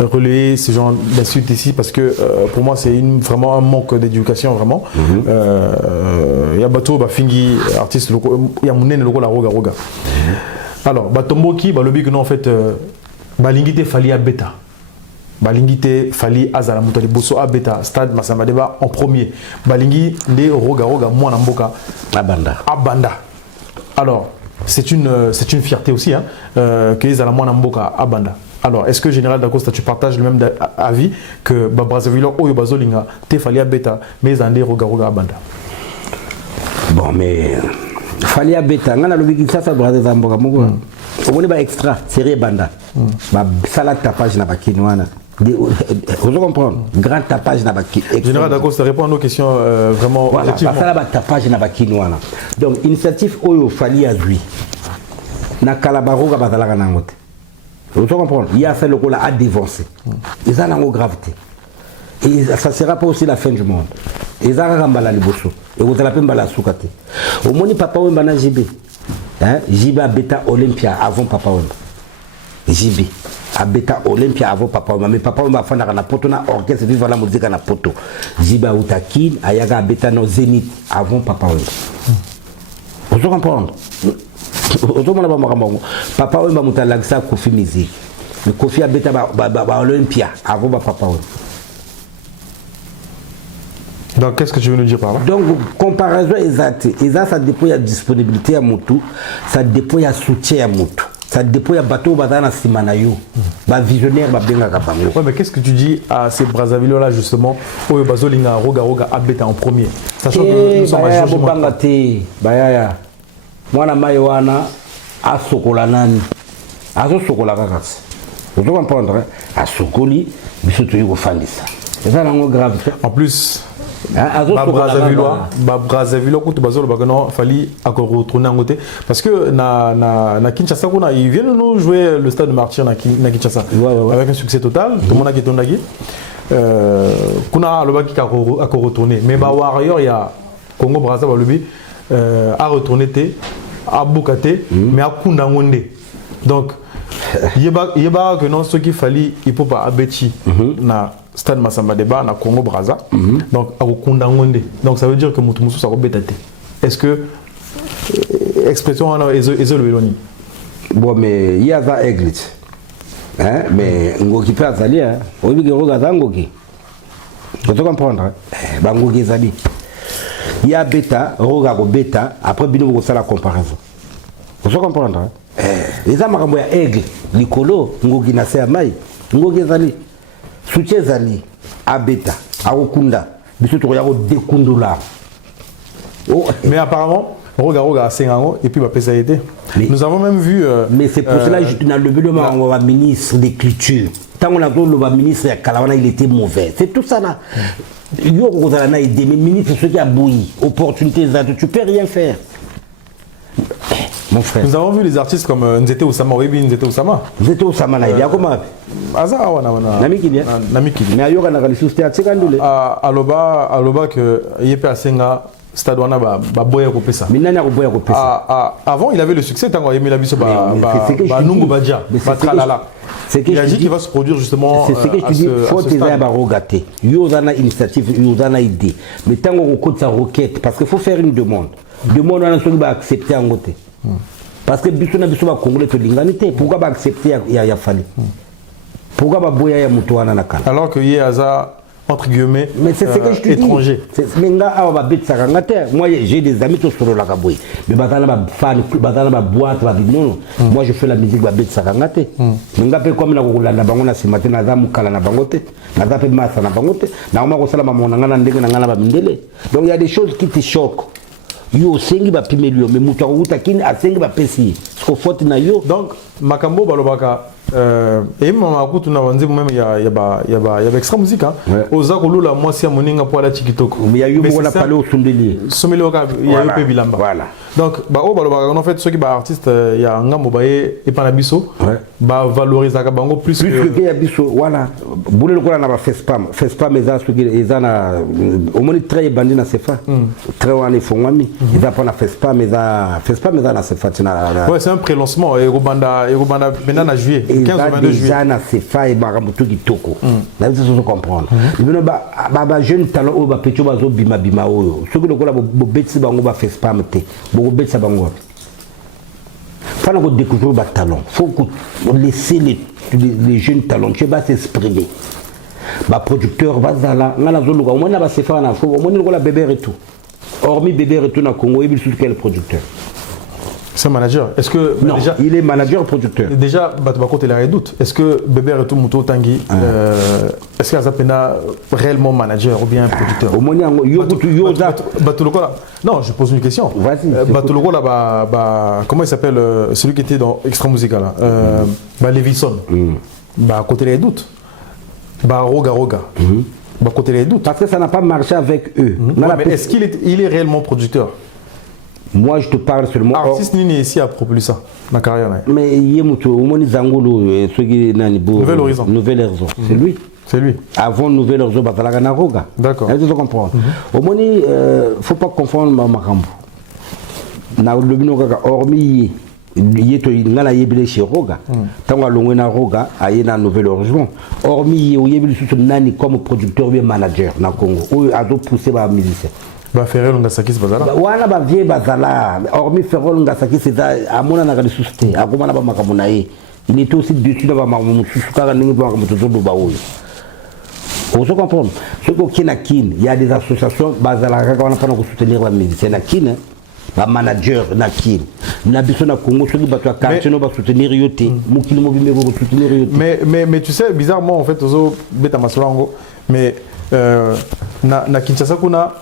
relayer ce genre d'insultes ici parce que pour moi c'est vraiment un manque d'éducation vraiment. Il y a Bato, Fingi, artiste local, il y a Mounen local la Rogaroga. Alors, Tomboki, le but que nous en fait, Balingite Fali à Beta. Balingite Fali Azala Moutali Bosso Abeta Stade Massamba Deba en premier. Balingi de Rogaroga Mwana Mboka Abanda. Alors c'est une fierté aussi que Azala Mwana Mboka Abanda. Alors est-ce que Général Dacosta tu partages le même avis que Brazzaville Oyo Bazolinga te Fali Abeta mais Zande Rogaroga Abanda? Bon mais Fali Abeta ngana lobi ça Brazzaville Mboka Mboka. On est extra série Banda. Ba sala tapage na bakinwana. Vous comprenez? Grand tapage na baki. Général Dacosta répond à nos questions vraiment. Voilà, ça la tapage na baki noana. Donc initiative Oyo Fali à lui. Na Kalabaroga bazalaka nangote. Vous comprenez? Il y a fait le coup là à dévancer. Ils ont une gravité. Et ça ne sera pas aussi la fin du monde. Ils ont un bala liboso. Et vous avez un bala soukate. Au moins papa Wemba na JB. JB a Beta Olympia avant papa Wemba. JB. À Beta Olympia avant Papa Wemba. Mais Papa Wemba a fait un poto na orchestre vivre la musique na poto. Jiba Utakin, Ayaga Beta no Zénith avant Papa Wemba. Vous comprenez? Papa Wemba mutalagsa Kofi musique. Mais Kofi a Beta Olympia avant Papa Wemba. Donc qu'est-ce que tu veux nous dire par là? Donc comparaison exacte. Et ça dépend de la disponibilité à Moutou, ça dépend de soutien à Moutou. Ça dépend de bateau badana simanayo. Ba visionnaire ba benga kapango. Ouais, mais qu'est-ce que tu dis à ces Brazzaville là justement Oyo Bazolinga Rogaroga Abeta en premier, sachant que nous sommes à Bangate bayaya. Mwana mayoana a sokola nani. Azo sokola kakasi. Vous comprenez? A sokoli biso to yiko fandisa. C'est ça la grave. En plus Brazzaville quand bazolo bagano fallait encore retourner en côté parce que na Kinshasa ils viennent nous jouer le stade de Martyr na Kinshasa avec un succès total tout le monde a qui tourné kuna le baki a retourné mais Warrior il y a Congo Brazzaville a retourné a Bukate mais a Kundangonde donc il y a que non ce qu'il fallait il peut pas abechi na stade Massamba Débat na Congo Brazza. Donc à Kondangonde. Donc ça veut dire que Moutoumousou ça rebétate. Est-ce que expression on a le Beloni? Bon mais il y a ça église. Hein mais ngoki pas zali hein. Obi ke roga ngoki. Tu comprendre? Ba ngoki zali. Il y a bêta, roga ko bêta, après bino ko sala comparaison. Tu comprendre? Les amakambo ya aigle likolo ngoki na se amai. Ngoki zali. Soutien zali a bêta, a okunda. Biso to ya ko dekundula. Oh. Mais apparemment Roga à Sengango et puis ça a été. Nous avons même vu. Mais c'est pour cela que je suis levé le ministre d'écriture. Tant qu'on a vu le ministre de Kalawana, il était mauvais. C'est tout ça là. Il y a des ministres qui ont bouilli. Opportunités, tu peux rien faire. Mon frère. Nous avons vu les artistes comme Nzete Osama, oui, Nzete Osama. Nzete Osama, il y a comment? Aza wana Namikili. Namikili. Mais ayoka na kalisouste atsikandule. Aloba que yepe asenga stade wana ba boya ko pesa. Minani ko boya ko pesa. Avant il avait le succès tant qu'il a mis biso ba Nungu Badja, ba Tralala. Il a dit qu'il va se produire justement. C'est ce que je dis, faut te faire barogater. Yozana initiative, yozana idée. Mais tant qu'on compte sa requête, parce qu'il faut faire une demande. Demande on a celui qui va accepter en côté. Parce que bisona biso congolais to l'inganité. Pourquoi pas accepter ya fallu? Pourquoi pas boya ya mutuana na kala? Alors que Yeaza entre guillemets mais c'est ce que je te étranger. Moi j'ai des amis qui sont là kaboy. Mais batana ba fan, batana ba boîte ba non. Moi je fais la musique ba bet sakangate. Nga pe comme na kolanda bango na simate na za mukala na bangote. Na za pe masa na bangote. Na oma ko sala mamona ngana ndenge na ngana ba mindele. Donc il y a des choses qui te choquent. Yo sengi ba pimelio mais mutu akuta kini asengi ba pesi. Sko faute na yo. Donc makambo balobaka et mama kutu na wanze même il y a extra musique hein. Oza kolula moi si moninga pour la tikitoko. Mais il y a eu on a parlé au sondelier. Somelo ka il y a eu pe bilamba. Voilà. Donc ba o balobaka en fait ceux qui ba artiste il y a ngambo baye et pas na biso ba valoriser ka bango plus que ya biso voilà. Boule ko na ba FESPAM eza ceux qui ezana au moins très bandi na sefa. Très wana fongwami. Ils apprennent à FESPAM eza na sefa tina. Ouais, c'est un pré-lancement et Rubanda maintenant en juillet. 15 ou 22 juillet. Déjà, c'est fait, Baramutu qui toko. Là, vous devez comprendre. Les jeunes talents, ils ont petit bima bima. Ceux qui ont bêtis, ils ont fait spam. Ils ont bêtis, ils ont fait. Il faut découvrir les talents. Il faut laisser les jeunes talents. Tu vas s'exprimer. Les producteurs, on a fait un info, on a bébé et tout. Hormis bébé et tout, dans le Congo, il y a quel producteur? C'est un manager. Est-ce que non, déjà, il est manager producteur. Déjà, il y a des doutes. Est-ce que Bébé Retou Mouto Tanguy, est-ce qu'il y a réellement manager ou bien producteur? Non, je pose une question. Batuloko là, comment il s'appelle celui qui était dans Extra Musica là, Lévison. Côté les doutes. Roga. Côté les doutes. Parce que ça n'a pas marché avec eux. Mais est-ce qu'il est réellement producteur? Moi, je te parle seulement. Artiste Nini ici a propulsé ça, ma carrière. Mais il y a Nouvel Horizon. C'est lui. C'est lui. Avant Nouvel Horizon, il y a Roga. D'accord. Tu comprends. Au moins, il ne faut pas confondre Makambo. Hormis, il y a des chez Roga. Tant que l'on a Roga, il y a un Nouvel Horizon. Hormis, il y a des comme producteur ou manager dans le Congo. Où il a poussé les musiciens. Ferrero Ngasaki c'est bazala. Wana ba vie bazala. Hormis Ferrero Ngasaki c'est amona na kalisouste. Akoma na ba makamona ye. Il était aussi dessus na ba makamona suka ningi ba makamona tozo ba oyo. On se comprend. Ce qui na kin, il y a des associations bazala ka wana pana ko soutenir la musicien na kin. Ba manager na kin. Na biso na Congo ceux qui ba to quartier no ba soutenir yote. Mukili mo bimé ko soutenir yote. Mais tu sais bizarrement en fait ozo beta masolango mais na Kinshasa kuna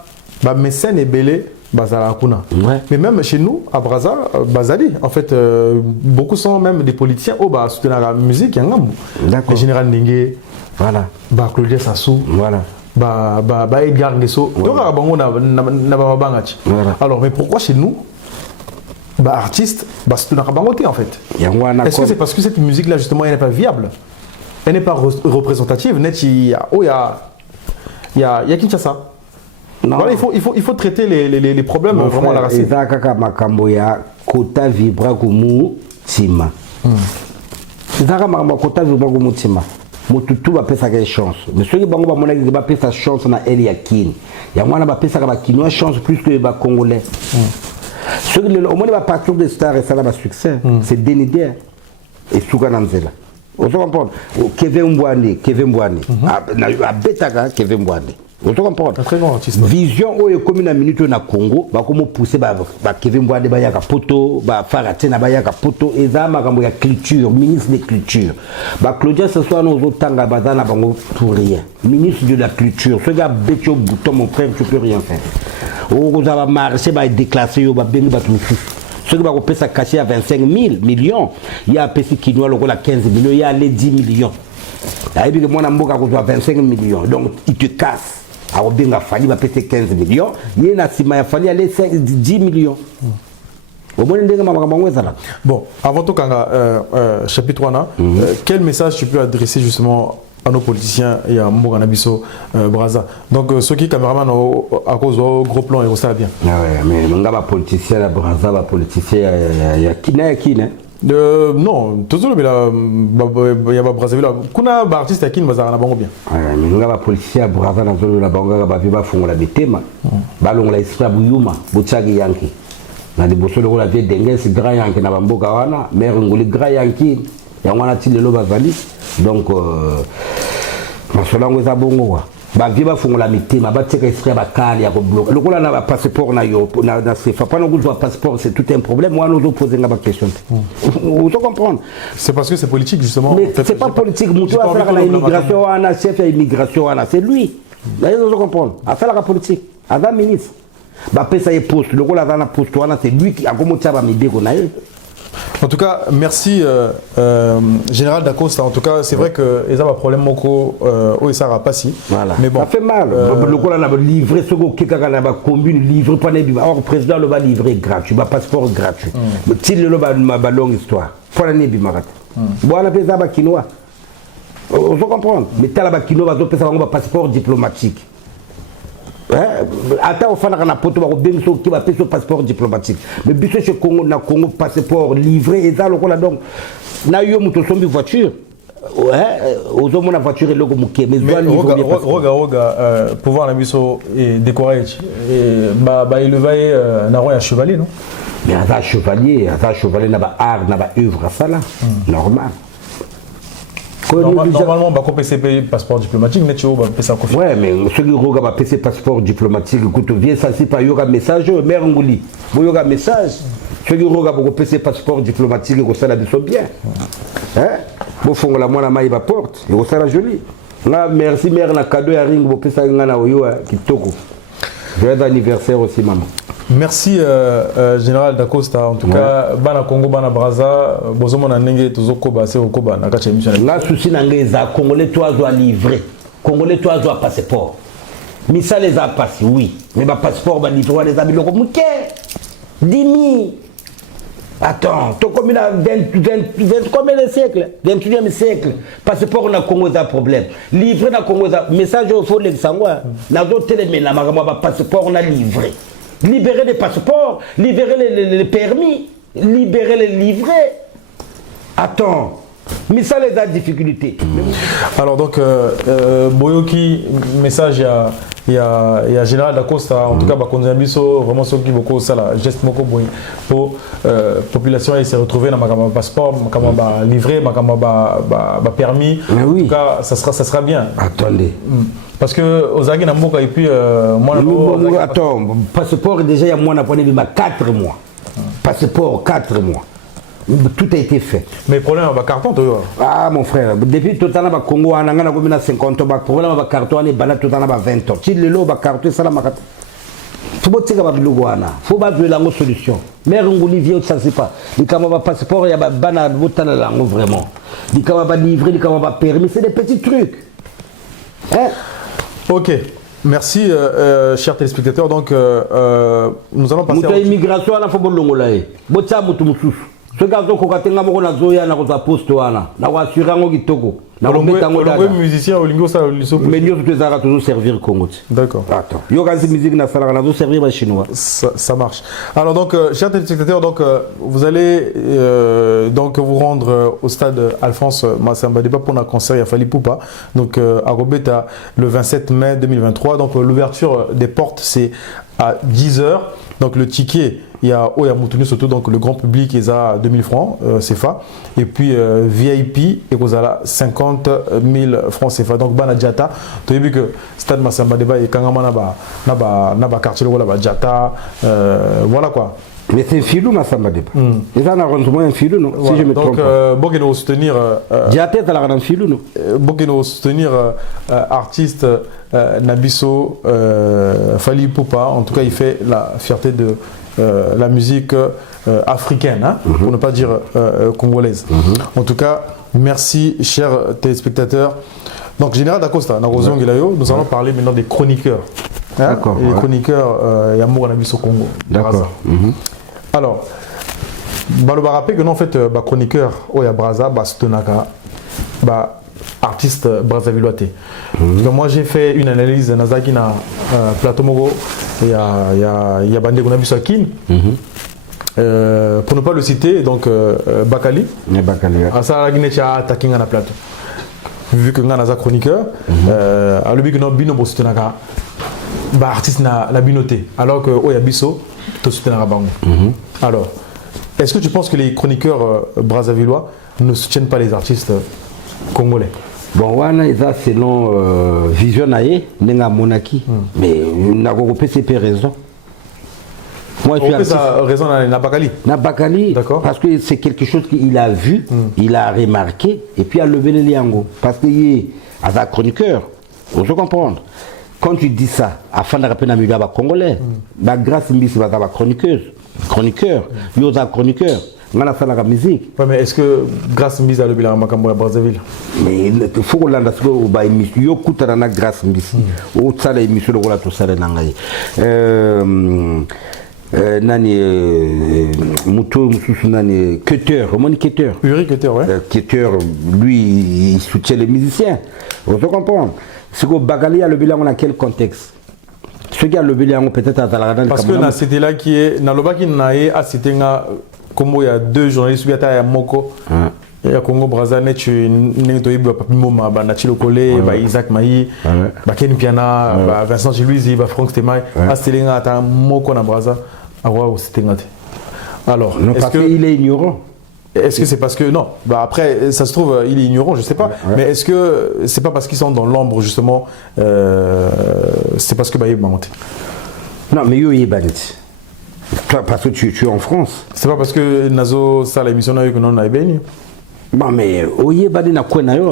bah mécène est belé bazala kuna. Mais même chez nous à Brazza Bazali en fait beaucoup sont même des politiciens au bas soutenir la musique yangam. Le général Ndenge voilà bah Claudia Sassou voilà bah Edgar Nguesso donc bango na bangati. Alors mais pourquoi chez nous bah artiste bah soutenir bango en fait. Est-ce que c'est parce que cette musique là justement elle n'est pas viable, elle n'est pas représentative net il y a Kinshasa. Voilà, il faut traiter les problèmes vraiment à la racine. Ezaka makambo ya kota vibra kumu tima. Ezaka makambo kota vibra kumu tima. Motutu va pesa quelle chance. Mais ceux qui vont va pesa chance na elle yakini. Ya mwana va pesa ka kinoa chance plus que ba congolais. Ceux qui au moins va partir de stars et ça là va succès. C'est dénider et Souga Nanzela. Vous comprenez? Kevin Mbouane. A betaka Kevin Mbouane. Vous comprenez? Un très grand artiste. Vision où est comme une minute na Congo, va comme pousser ba Kevin Mbouane ba yaka poto, ba Faratena ba yaka poto et ça makambo ya culture, ministre de culture. Ba Claudia ce soir nous otanga bazana bango pour rien. Ministre de la culture. Ce gars betio bouton mon frère, tu peux rien faire. Vous avez marché ba déclassé ba bengi ba tout. Ceux qui vont payer caché à 25 millions, il y a un PC qui doit le 15 millions, il y a les 10 millions. Il y a un mboka qui doit 25 millions, donc il te casse. Alors bien il va payer 15 millions, il y a un 10 millions. Bon, avant tout, chapitre 1, quel message tu peux adresser justement à nos politiciens et à Mbogana Bisso Braza. Donc ceux qui caméraman à cause du gros plan, ils savent bien. Ah ouais, mais les politiciens la Braza, les politiciens, il y a qui non, toujours il y a Brazzaville. Kuna artiste qui nous a bien. Mais les politiciens Braza dans zone la banga ba font la betema. Balong la isla buyuma, butchagi yanki. Na di bosolo la vie dengue c'est grand yanki na bamboka wana, mais ngoli grand yanki. Ya wana tilelo bazali. Donc masolango eza bongo wa bavi bafungola mitema bateka esprit bakali ya kobloka lokola na passeport na yo na sefa pas no passeport c'est tout un problème moi nous poser nga ba question vous comprendre c'est parce que c'est politique justement mais c'est pas politique mutu afala la immigration wana chef ya immigration wana c'est lui là vous comprendre afala la politique avant ministre ba pesa ye poste lokola na poste wana c'est lui qui a commencé ba mideko na ye. En tout cas, merci Général Dacosta. En tout cas, c'est vrai que ils ont un problème moko au Sahara pas si. Voilà. Mais bon. Ça fait mal. Le coup là, on a livré ce que quelqu'un a combine livré pas les bima. Or le président le va livrer gratuit, va passeport gratuit. Mais s'il le va ma longue histoire. Pas les bima. Bon, on a fait ça ba quinoa. On peut comprendre. Mais t'as la ba quinoa va passer un passeport diplomatique. Attends, on fait un poto qui va payer son passeport diplomatique. Mais bien sûr, Congo na Congo passeport livré et ça, le là donc, na yo muto sombi voiture. Aux hommes la voiture est le mouké. Mais Roga, pouvoir la biso et décorer et bah il le va na roi à chevalier non? Mais à chevalier n'a pas art, n'a pas œuvre à ça là, normal. Normalement, on va couper passeport diplomatique, mais tu vas passer à ouais, mais ceux qui ont un passeport diplomatique, écoute, viens, ça c'est pas, il y aura un message, mère Ngouli, il y aura un message. Ceux qui ont un passeport diplomatique, ils ont bien. Hein? Bon, font la moine à maille porte, ils ont la jolie. Merci, mère, na cadeau à ring, vous pouvez ça ngana oyo qui toko. Joyeux anniversaire aussi, maman. Merci Général Dacosta. En tout cas, bana Congo, bana Braza, bozomo na nenge tozoko ba se okoba na kacha émission. Nga souci na ngeza Congolais toi doit livrer. Congolais toi doit passeport. Mais ça les a passé oui. Mais ba passeport ba livrer les amis loko muké. 10 000. Attends, tu comme là 20 combien de siècles 21e siècle. Passeport na Congo a problème. Livrer na Congo a message au fond les sangwa. Na do télémé na makama ba passeport na livré. Libérer les passeports, libérer les permis, libérer les livrets. Attends, mais ça les a difficultés. Alors donc, Boyoki, message, il y a Général Dacosta, en tout cas, Bakonzabiso, vraiment ceux qui beaucoup ça là, geste moko boy pour population et se retrouver dans ma passeport, ma livré, ma permis. Oui. En tout cas, ça sera bien. Attendez. Parce que aux Agui Namboka et puis moi attends, passeport déjà il y a moins d'abonnés mais 4 mois. Passeport 4 mois. Tout a été fait. Mais le problème c'est carton toi. Ah mon frère, depuis tout temps au Congo on a combien 50 ans, problème avec carton on est balade tout temps 20 ans. Si le lot va carton ça la makata. Tout le monde sait que faut pas trouver la solution. Mais Olivier ça c'est pas. Les camarades passeport il y a bana botana là vraiment. Les camarades livré, les camarades permis, c'est des petits trucs. Hein? Ok, merci chers téléspectateurs. Donc nous allons passer à l'immigration à la fois Ce gars qui a été na zoya na ko poste wana na ko assurer ngo kitoko na ko beta ngo dada musicien olingo ça mais nous tous ça toujours servir Congo. D'accord. Attends, yo quand musique na sala na servir les chinois. Ça marche. Alors donc chers téléspectateurs, donc vous allez donc vous rendre au stade Alphonse Massamba Débat pour un concert à Fally Ipupa donc à Robeta le 27 mai 2023. Donc l'ouverture des portes c'est à 10h. Donc le ticket, il y a Moutounou surtout, donc le grand public est à 2000 francs CFA. Et puis VIP, et vous avez 50 000 francs CFA. Donc Banadjata, tu as vu que Stade Massamba Débat et Kangama n'a quartier là Djata, voilà quoi. Mais c'est un filou Massamba Débat. Et ça, on a rendu un filou, non? Si je me trompe. Donc, bon, soutenir. Djata, tu as un filou, non? Bon, soutenir artiste Nabiso Fally Ipupa. En tout cas, il fait la fierté de la musique africaine, hein, pour ne pas dire congolaise. En tout cas, merci, chers téléspectateurs. Donc, Général Dacosta, nous allons parler maintenant des chroniqueurs. Hein, d'accord. Et les chroniqueurs Yamour Nabiso Congo. D'accord. Alors, je vais rappeler que non, en fait, chroniqueur Oya Braza, Stonaka, artiste Brazzavillois. Moi, j'ai fait une analyse Nazaki na Plateau Mogo, il y a Bandé Gonabiso Akin. Pour ne pas le citer, donc Bakali. Bakali. Asa Guinécha attaqué na plateau. Vu que Ngana chroniqueur, à l'objet que non bino Stonaka. Artiste na la binoté alors que Oyabiso te soutient à Bango. Alors, est-ce que tu penses que les chroniqueurs brazzavillois ne soutiennent pas les artistes congolais? Bon, wana eza selon vision naie nenga monaki mais na ko PCP raison. Moi je suis artiste. Raison na Bakali. Na Bakali parce que c'est quelque chose qu'il a vu, il a remarqué et puis il a levé les liango parce que il est un chroniqueur. On se comprendre. Quand tu dis ça, afin de rappeler les Congolais, grâce à Mbisi, va chroniqueur, il y a chroniqueur, on a fait la musique. Ouais, mais est-ce que grâce à Mbisi, il y a à Brazzaville? Mais il faut que l'on ait une émission, il y a grâce à Mbisi, il y a une émission, il y a tout ça. Keter, Uri Keter, ouais. Keter, lui, il soutient les musiciens. On se comprend. Si vous Bakali a le bilan dans quel contexte? Ce qui a le bilan peut-être à la parce que c'était là qui est dans le bas qui n'a pas c'était comme il y a deux journalistes qui étaient à Moko et à Congo Brazzaville tu n'es pas ibu Moma Nachilo Kolé Isaac Maï Ken Piana Vincent Giluizi Franck Stemay à Stelinga à Moko na Brazza à voir c'était alors est-ce qu'il est ignorant? Est-ce que c'est parce que non après ça se trouve il est ignorant je sais pas mais est-ce que c'est pas parce qu'ils sont dans l'ombre justement c'est parce que non mais yo yebani parce que tu es en France c'est pas parce que Nazo ça l'émission na yo que non na ebeni non mais oyebani na quoi na yo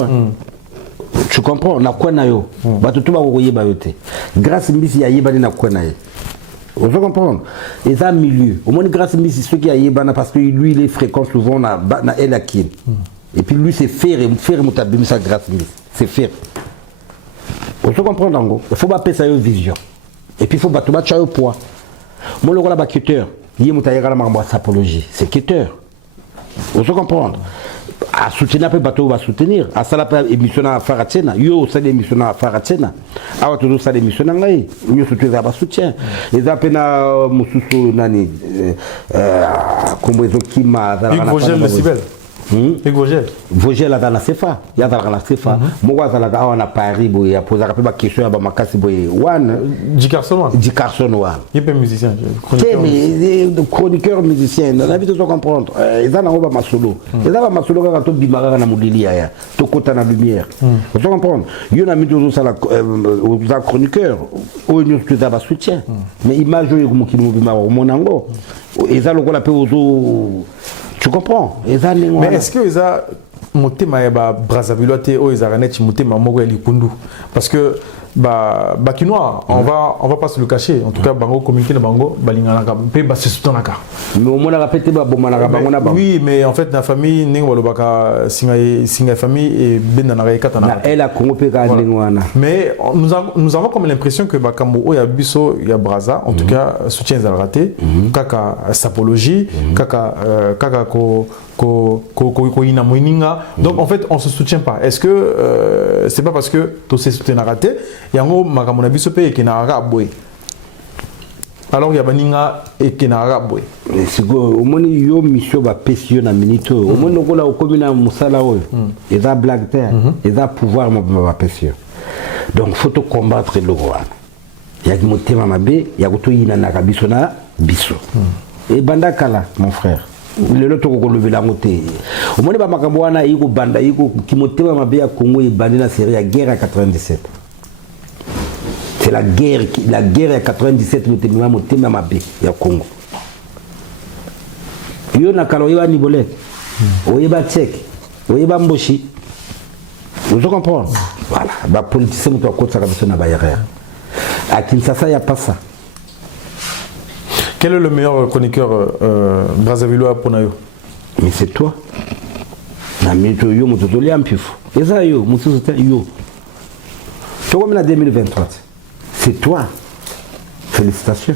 tu comprends na quoi na yo bato tout ba ko yeba yo te grâce Mbisi ya yebani na quoi na yo. On peut comprendre. Et ça, milieu. Au moins, grâce à lui, c'est ceux qui a yébana parce que lui, il est fréquent souvent dans El Akin. Et puis lui, c'est faire moutabim ça grâce à lui. C'est faire. On peut comprendre, Dango. Il faut pas payer ça une vision. Et puis il faut battre au poids. Moi, le rôle là, Keter, il y a moutaïra la sapologie. C'est Keter. On peut comprendre. À soutenir un bateau va soutenir à ça la émission à Faratena yo ça l'émission à Faratena à tout ça l'émission ngai yo soutien va soutien et ça pena mususu nani comme ils ont qui m'a Vogel le Sibel Vogel dans la CFA il y a dans la CFA moi ça là on a Paris boy a posé rappeler ma question à makasi boy one Dickerson one il est musicien chroniqueur musicien on a vite de comprendre ils en ont pas ma solo ils ont ma solo quand to bimara na modeli ya to kota na lumière vous comprendre il y a mis tout ça la chroniqueur au nous que ça va soutien mais image yo comme qui nous bimara au monango ils ont le la pe ozo. Tu comprends? Mais est-ce que ils ont monté ma Brazzavillois ou ils ont net monté ma Mogo Likundu parce que Bakinois, on va pas se le cacher. En tout cas, bango communiquer le bango, balinganaka, pe ba se soutenaka. Mais au moins la répété ba bomanaka bango na bango. Oui, mais en fait la famille ningo lobaka singa famille et bendanaka katana. Na elle a Congo pe ka ndengwana. Mais nous avons comme l'impression que bakambo o ya biso ya Braza, en tout cas soutien à raté, kaka sapologie, kaka donc en fait on se soutient pas. Est-ce que c'est pas parce que tout se soutient raté yango makamona biso pe qui na raboué alors il y a baninga et qui na raboué c'est au moins yo mission ba pesio na minute au moins ngola o komina musala oyo et da blague terre et da pouvoir ba pesio donc faut to combattre le roi ya ki motema mabe ya kuto yina na kabiso na biso et bandakala mon frère le loto ko lobela ngote au moins ba makambo wana yiko banda yiko ki motema mabe ya Congo e bandi na série ya guerre à 97. C'est la guerre à 97 motema mabe ya Congo. Yo na kalo yeba nibole. Oyeba tchèque, oyeba mboshi. Vous comprenez? Voilà, ba politicien muto akotsa kabiso na ba erreur. À Kinshasa il y a pas ça. Quel est le meilleur chroniqueur Brazzavillois pour Nayo? Mais c'est toi. Na mito yo muto toli ampifu. Eza yo muto yo. Toi comme en 2023. C'est toi. Félicitations.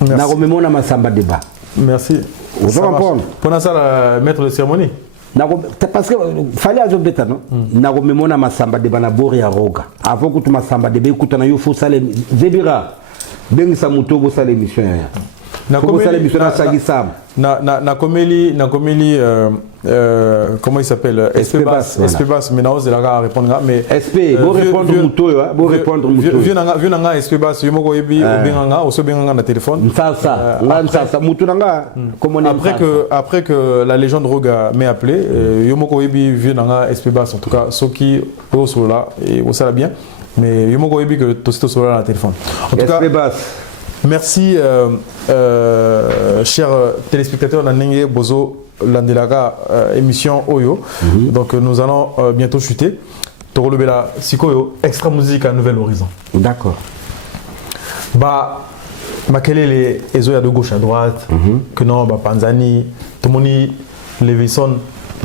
Nagomemona masamba débat. Merci. Vous comprenez? Pour ça, maître de cérémonie. Parce que fallait ajouter non. Nagomemona masamba débat na bori ya roga. Avant que tu masamba débat écoute na yo faut ça les Zebira. Ben sa moto bo ça l'émission ya. Na komeli comment il s'appelle Espébas mais non c'est là répondre mais SP bo répondre moto bo répondre moto vieux nanga Espébas yo moko yebi obenganga oso benganga na téléphone ça moto nanga comment après que la légende Roga m'ait appelé yo moko yebi vieux nanga Espébas en tout cas ceux qui au solo et au sala bien mais yo moko yebi que to solo na téléphone en tout cas merci, chers téléspectateurs de Nenge Bozo Landelaka émission Oyo. Donc nous allons bientôt chuter. Toro Lebela Sikoyo, extra musique à Nouvel Horizon. D'accord. Quel est les Ezoya de gauche à droite, que non, Panzani, Tomoni, Levison,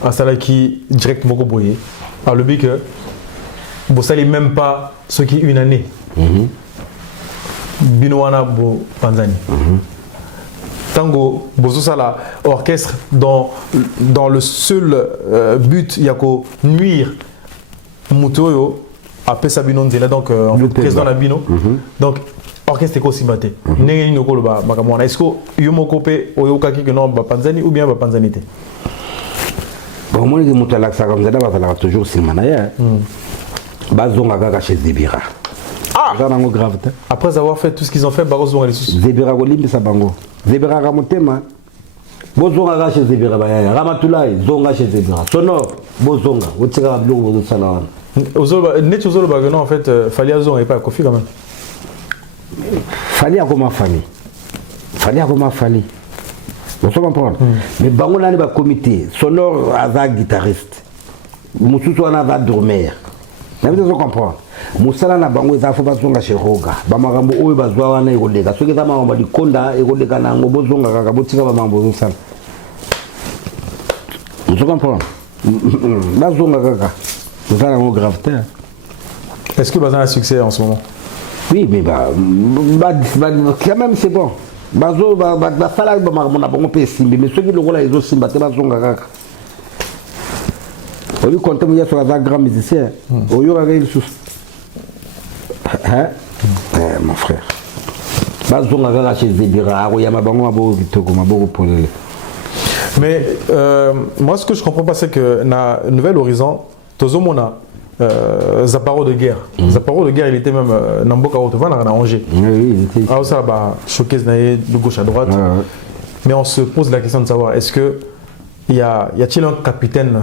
Asalaki, direct Moko Boye. Alors le but que vous ne savez même pas ce qui est une année. Binoana Bo Panzani. Tango Bozosala orchestre dans le seul but yako nuire Mutoyo à Pesabino Nzela donc président Nabino donc orchestre ko simate nengeni noko ba makamwana est-ce que yomoko pe oyokaki que non ba Panzani ou bien ba Panzanité bon moi les mutala ça comme ça va toujours silmanaya bazonga kaka chez Zebira. Après avoir fait tout ce qu'ils ont fait, Barozo a les sous. Zebira Golimbi Sabango. Zebira Ramotema. Bozonga chez Zebira Baya. Ramatulai, Zonga chez Zebira. Sonor, Bozonga. Otira Blou, Bozosala. Net aux autres, en fait, Falia Zon et pas Kofi quand même. Falia comment Fali. Falia comment Fali. Vous comprenez? Mais Bango n'a pas comité. Sonor a guitariste. Moussou a va dormir. Vous comprenez? Musala na bango za foba zonga sheroga ba magambo oyo bazwa wana ekoleka soki za magambo likonda ekoleka na ngo bozonga kaka botika ba magambo zosala vous comprenez bazonga kaka zala ngo gravité. Est-ce que Bazan a succès en ce moment? Oui mais quand même c'est bon bazo ba sala ba magambo na bango pe simbi mais soki lokola ezo simba te bazonga kaka oyo compte mo yaso za grand musicien oyo kaka il sous. Hein? Mon frère. Mais moi ce que je comprends pas c'est que na Nouvel Horizon Tozomona Zaparo de guerre. Zaparo de guerre il était même Namboka Otovan à Angers. Oui, il était. Ah ça bah showcase de gauche à droite. Mais on se pose la question de savoir est-ce que y a-t-il un capitaine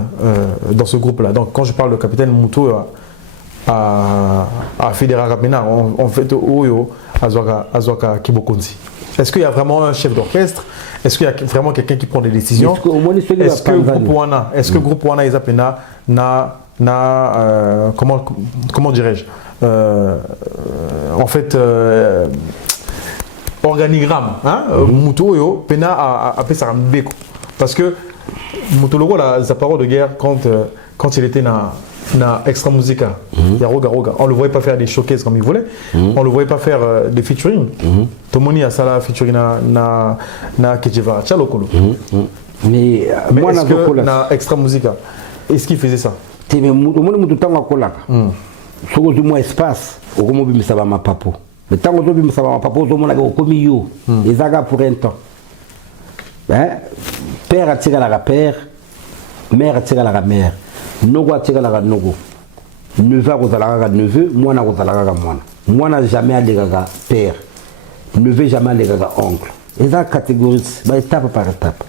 dans ce groupe là? Donc quand je parle de capitaine Moutou à Fédéral Rapena, en fait, Oyo, Azwaka Kibokonzi. Est-ce qu'il y a vraiment un chef d'orchestre? Est-ce qu'il y a vraiment quelqu'un qui prend des décisions? Est-ce que Groupe Wana Isapena comment dirais-je? en fait organigramme hein muto yo pena a fait ça mbeko parce que muto logo la zaparo de guerre quand il était na Extra Musica ya Roga on le voyait pas faire des showcases comme il voulait on le voyait pas faire des featuring tomoni a sala featuring na Kejeva Chalokolo mais moi na Extra Musica est-ce qu'il faisait ça mais muto tanga kolaka soko du moins espace au comme bimisa ba mapapo mais tant que bimisa ba mapapo zo mona ko komi yo ezaka pour un temps hein père atira la père mère atira la mère nogo atira la nogo neveu kozala ka neveu mwana kozala ka mwana jamais aleka père neveu jamais aleka oncle ezaka catégorie ba étape par étape.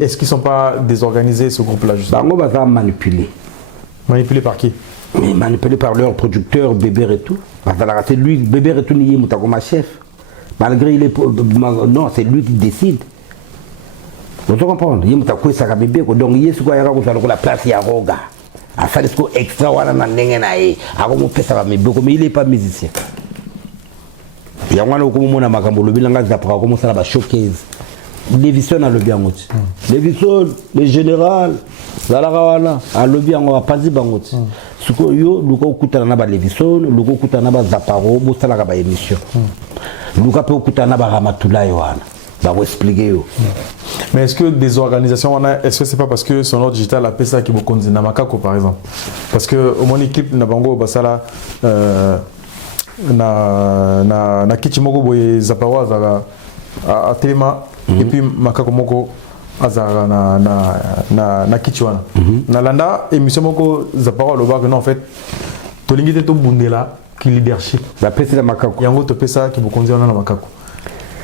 Est-ce qu'ils sont pas désorganisés ce groupe-là justement? Bango va manipuler. Manipulé par qui? Mais manipulé par leur producteur, Bébé et tout. C'est lui, Bébé et tout, il est comme chef. Malgré il est. Non, c'est lui qui décide. Vous comprenez? Il est comme ça, Bébé. Donc, il est sur la place, il y a Roga. À faire des choses extra, mais il n'est pas musicien. Il y a un moment où on a comme ça, showcase. Lévison a le bien aussi. Lévison, le général, Zalarawana, a le bien, on va pas dire bangotti. Ce que yo, Luka Koutana ba Lévison, Luka Koutana ba Zaparo, Bousala ba émission. Luka Koutana ba Ramatoula Yohana. Va vous expliquer yo. Mais est-ce que des organisations, est-ce que c'est pas parce que Sonor Digital a fait ça qui vous conduit na Makako par exemple? Parce que au mon équipe na Bango Basala na Kichimogo boye Zaparo à Téléma. Et puis Makako Moko Azara na Kichwana. Na landa émission Moko Zaparo le que non en fait Tolingi to Bundela qui leadership. La PC de Makako. Yango to pesa qui vous conduit na Makako.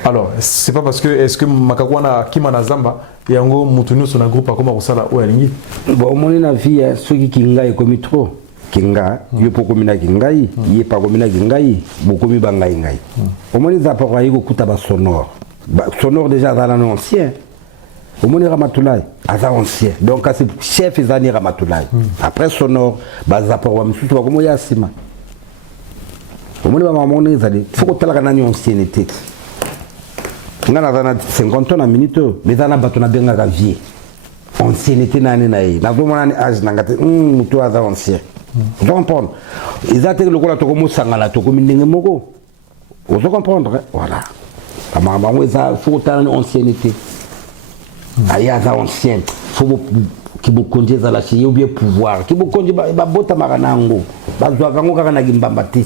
Alors c'est pas parce que est-ce que Makako na Kimana Zamba yango mutunu son groupe comme Osala ou Elingi. Bon mon na vie ceux qui ngai comme trop. Kinga yo poko mina kingai, yé pas comme mina kingai, beaucoup mi bangai ngai. Au moins les Zaparo yiko kutaba sonore. Sonore déjà dans l'ancien. Au moins Ramatoulaye, à ancien. Donc c'est chef et Zani Ramatoulaye. Après Sonore, Bazaporo, mais surtout comme Yassima. Au moins maman les années. Faut que tu aies la ancienneté. On a 50 ans à minute, mais on a battu na benga la vie. Ancienneté nani naï. Na vraiment âge nangate. Toi à ancien. Vous comprenez? Ils ont été le cola tokomo sangala tokomi ndenge moko. Vous comprendre? Voilà. Il faut une ancienneté. Il y a des anciennes. Il faut que vous conduisez à la chie ou bien pouvoir. Qui vous conduisez à bota maranango. Bazoakango kana gimbambati.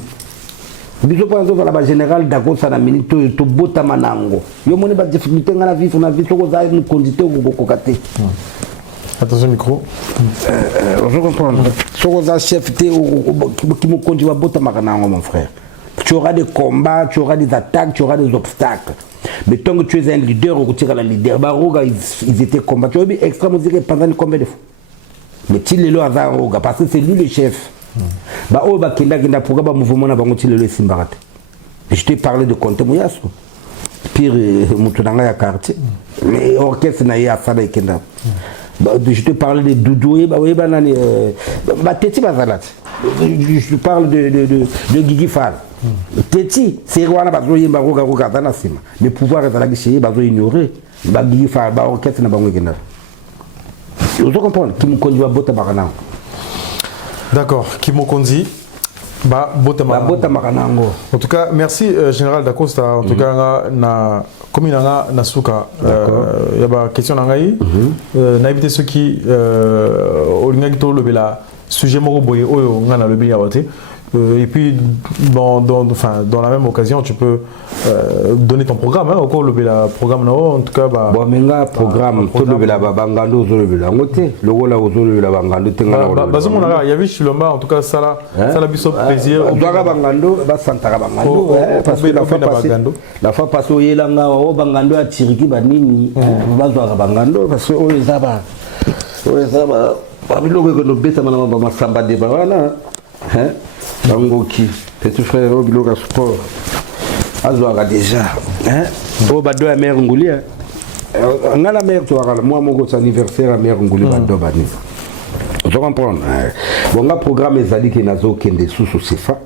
Biso kwa nzo la général d'accord ça na minute to bota manango. Yo moni ba difficulté ngana vivre na vie soko za mu conduite ko kokate. Attention micro. Je comprends. Soko za chef té qui me conduit à bota maranango mon frère. Tu auras des combats, tu auras des attaques, tu auras des obstacles. Mais tant que tu es un leader, ou que tu es un leader, ils étaient combattus. Tu vois, Extra Musica pendant combien de fois? Mais tu es là à parce que c'est lui le chef. Je t'ai parlé de Conte Mouyassou. Pire, Moutounanga ya quartier. Mais orchestre n'a pas ça avec Kenda. Je te parle de Doudou, je parle de Guigui Fall. Teti, c'est quoi la mais pouvoir est à la guichet, ignorer. Guigui Fall, orchestre n'a pas de vous comprenez? Qui me conduit à Botamarana. D'accord, qui me conduit à Botamarana. En tout cas, merci Général Dacosta. En tout cas, comme il y a Nasuka, il y a une question na évité ceux qui au le sujet moroboye on a le billet et puis dans la même occasion tu peux donner ton programme hein, encore le programme en tout cas bon menga programme tout le bela bangando le bela ngote le gola le bela bangando tenga la il y avait Chilomba en tout cas ça la biso plaisir doga bangando ba santara bangando parce que la fois passée au yelanga o bangando a tiriki banini ba doga bangando parce que o ezaba Babilo que nous bêta maintenant ma samba de bana hein bangoki petit frère Babilo ka sport azoaka déjà hein o bado ya mère nguli ngala mère tu akala moi mon anniversaire à mère nguli bado bani Vous comprenez? Bon, le programme est allé que nazo kende sous sefa.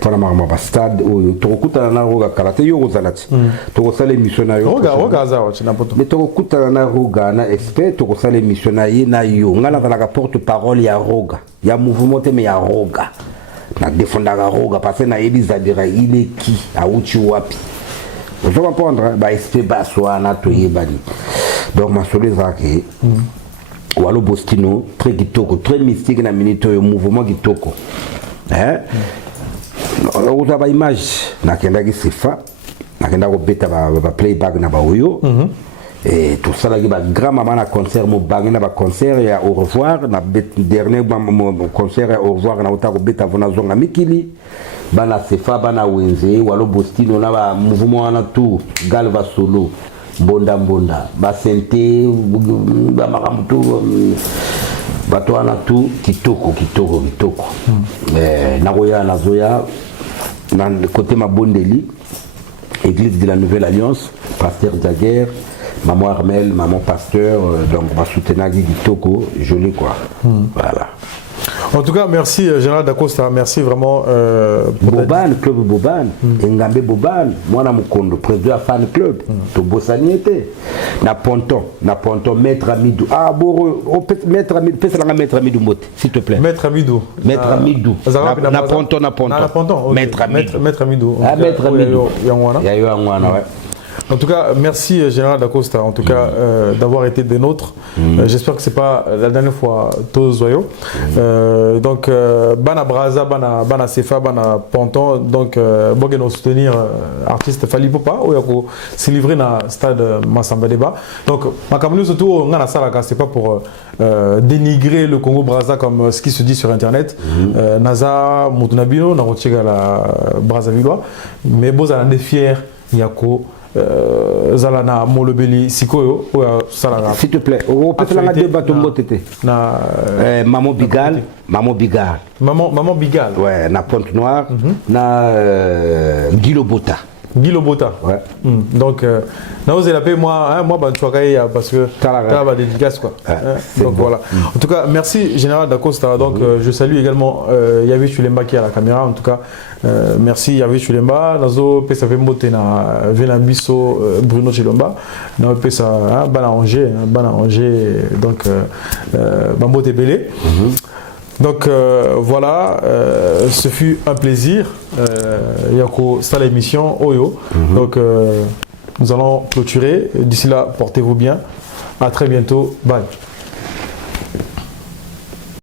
Pour la marma stade où tokuta na roga karate yo ozalati. Tokosala émission na yo. Roga azawa chinapoto. Mais tokuta na roga na expert tokosala émission na ye na yo. Ngala la porte-parole ya roga. Ya mouvement mais ya roga. Na défendaka roga parce que na Elisa dira il est qui a uchi wapi. Vous comprenez? Ba expert ba soana to yebani. Donc ma solezake Walo Bostino, très kitoko, très mystique na minute au mouvement kitoko. Hein? On a une image, na kenda ki sefa, na kenda ko beta ba playback na ba oyo. Et tout ça là ki ba grand maman na concert mo bang na ba concert ya au revoir na dernier concert ya au revoir na uta ko beta vona zonga mikili. Bana sefa bana wenze, Walo Bostino na ba mouvement na tout, galva solo. Bonda basente bamakamtu batwana tu kitoko nagoya nazoya na côté mabondeli église de la Nouvelle Alliance pasteur Jaguer maman Armel maman pasteur donc va soutenir kitoko joli quoi voilà. En tout cas, merci Général Dacosta, merci vraiment. Boban, club Boban, Ngambe Boban, moi na Mukondo, président à fan club, to Bossaniete, na Ponton, Maître Amidou. Ah bon, Maître Amidou, fais ça la Maître Amidou Mote, s'il te plaît. Maître Amidou. Maître Amidou. Na Ponton. Maître Amidou. Maître Amidou. Ah Maître Amidou. Yangwana, ouais. En tout cas, merci Général Dacosta, en tout cas d'avoir été des nôtres. J'espère que c'est pas la dernière fois tous zoyo. Donc bana Braza, bana Sefa, bana Ponton, donc bogen nous soutenir artiste Fally Ipupa ou yako se livrer na stade Massamba Débat. Donc makamunu surtout ngana salaka, c'est pas pour dénigrer le Congo Braza comme ce qui se dit sur internet. Naza Moutounabino na rotiga la Brazzavillois, mais bozana des fiers yako Zalana Molobeli Sikoyo ou Salana. S'il te plaît, on peut faire la débat au mot tété. Maman Bigal. Maman Bigal. Ouais, na Pointe Noire, na Guy Lobota. Ouais. Donc, vous avez moi, parce que tu as dédicace quoi. Donc voilà. En tout cas, merci Général Dacosta. Donc je salue également Yavé Chulemba qui est à la caméra. En tout cas, merci Yavé Chulemba. Nazo pesa pembote na Venabiso Bruno Chilomba. Na pesa bana Angers, donc Bambote Belé. Donc voilà, ce fut un plaisir. Yako, c'est l'émission Oyo. Donc nous allons clôturer. D'ici là, portez-vous bien. À très bientôt. Bye.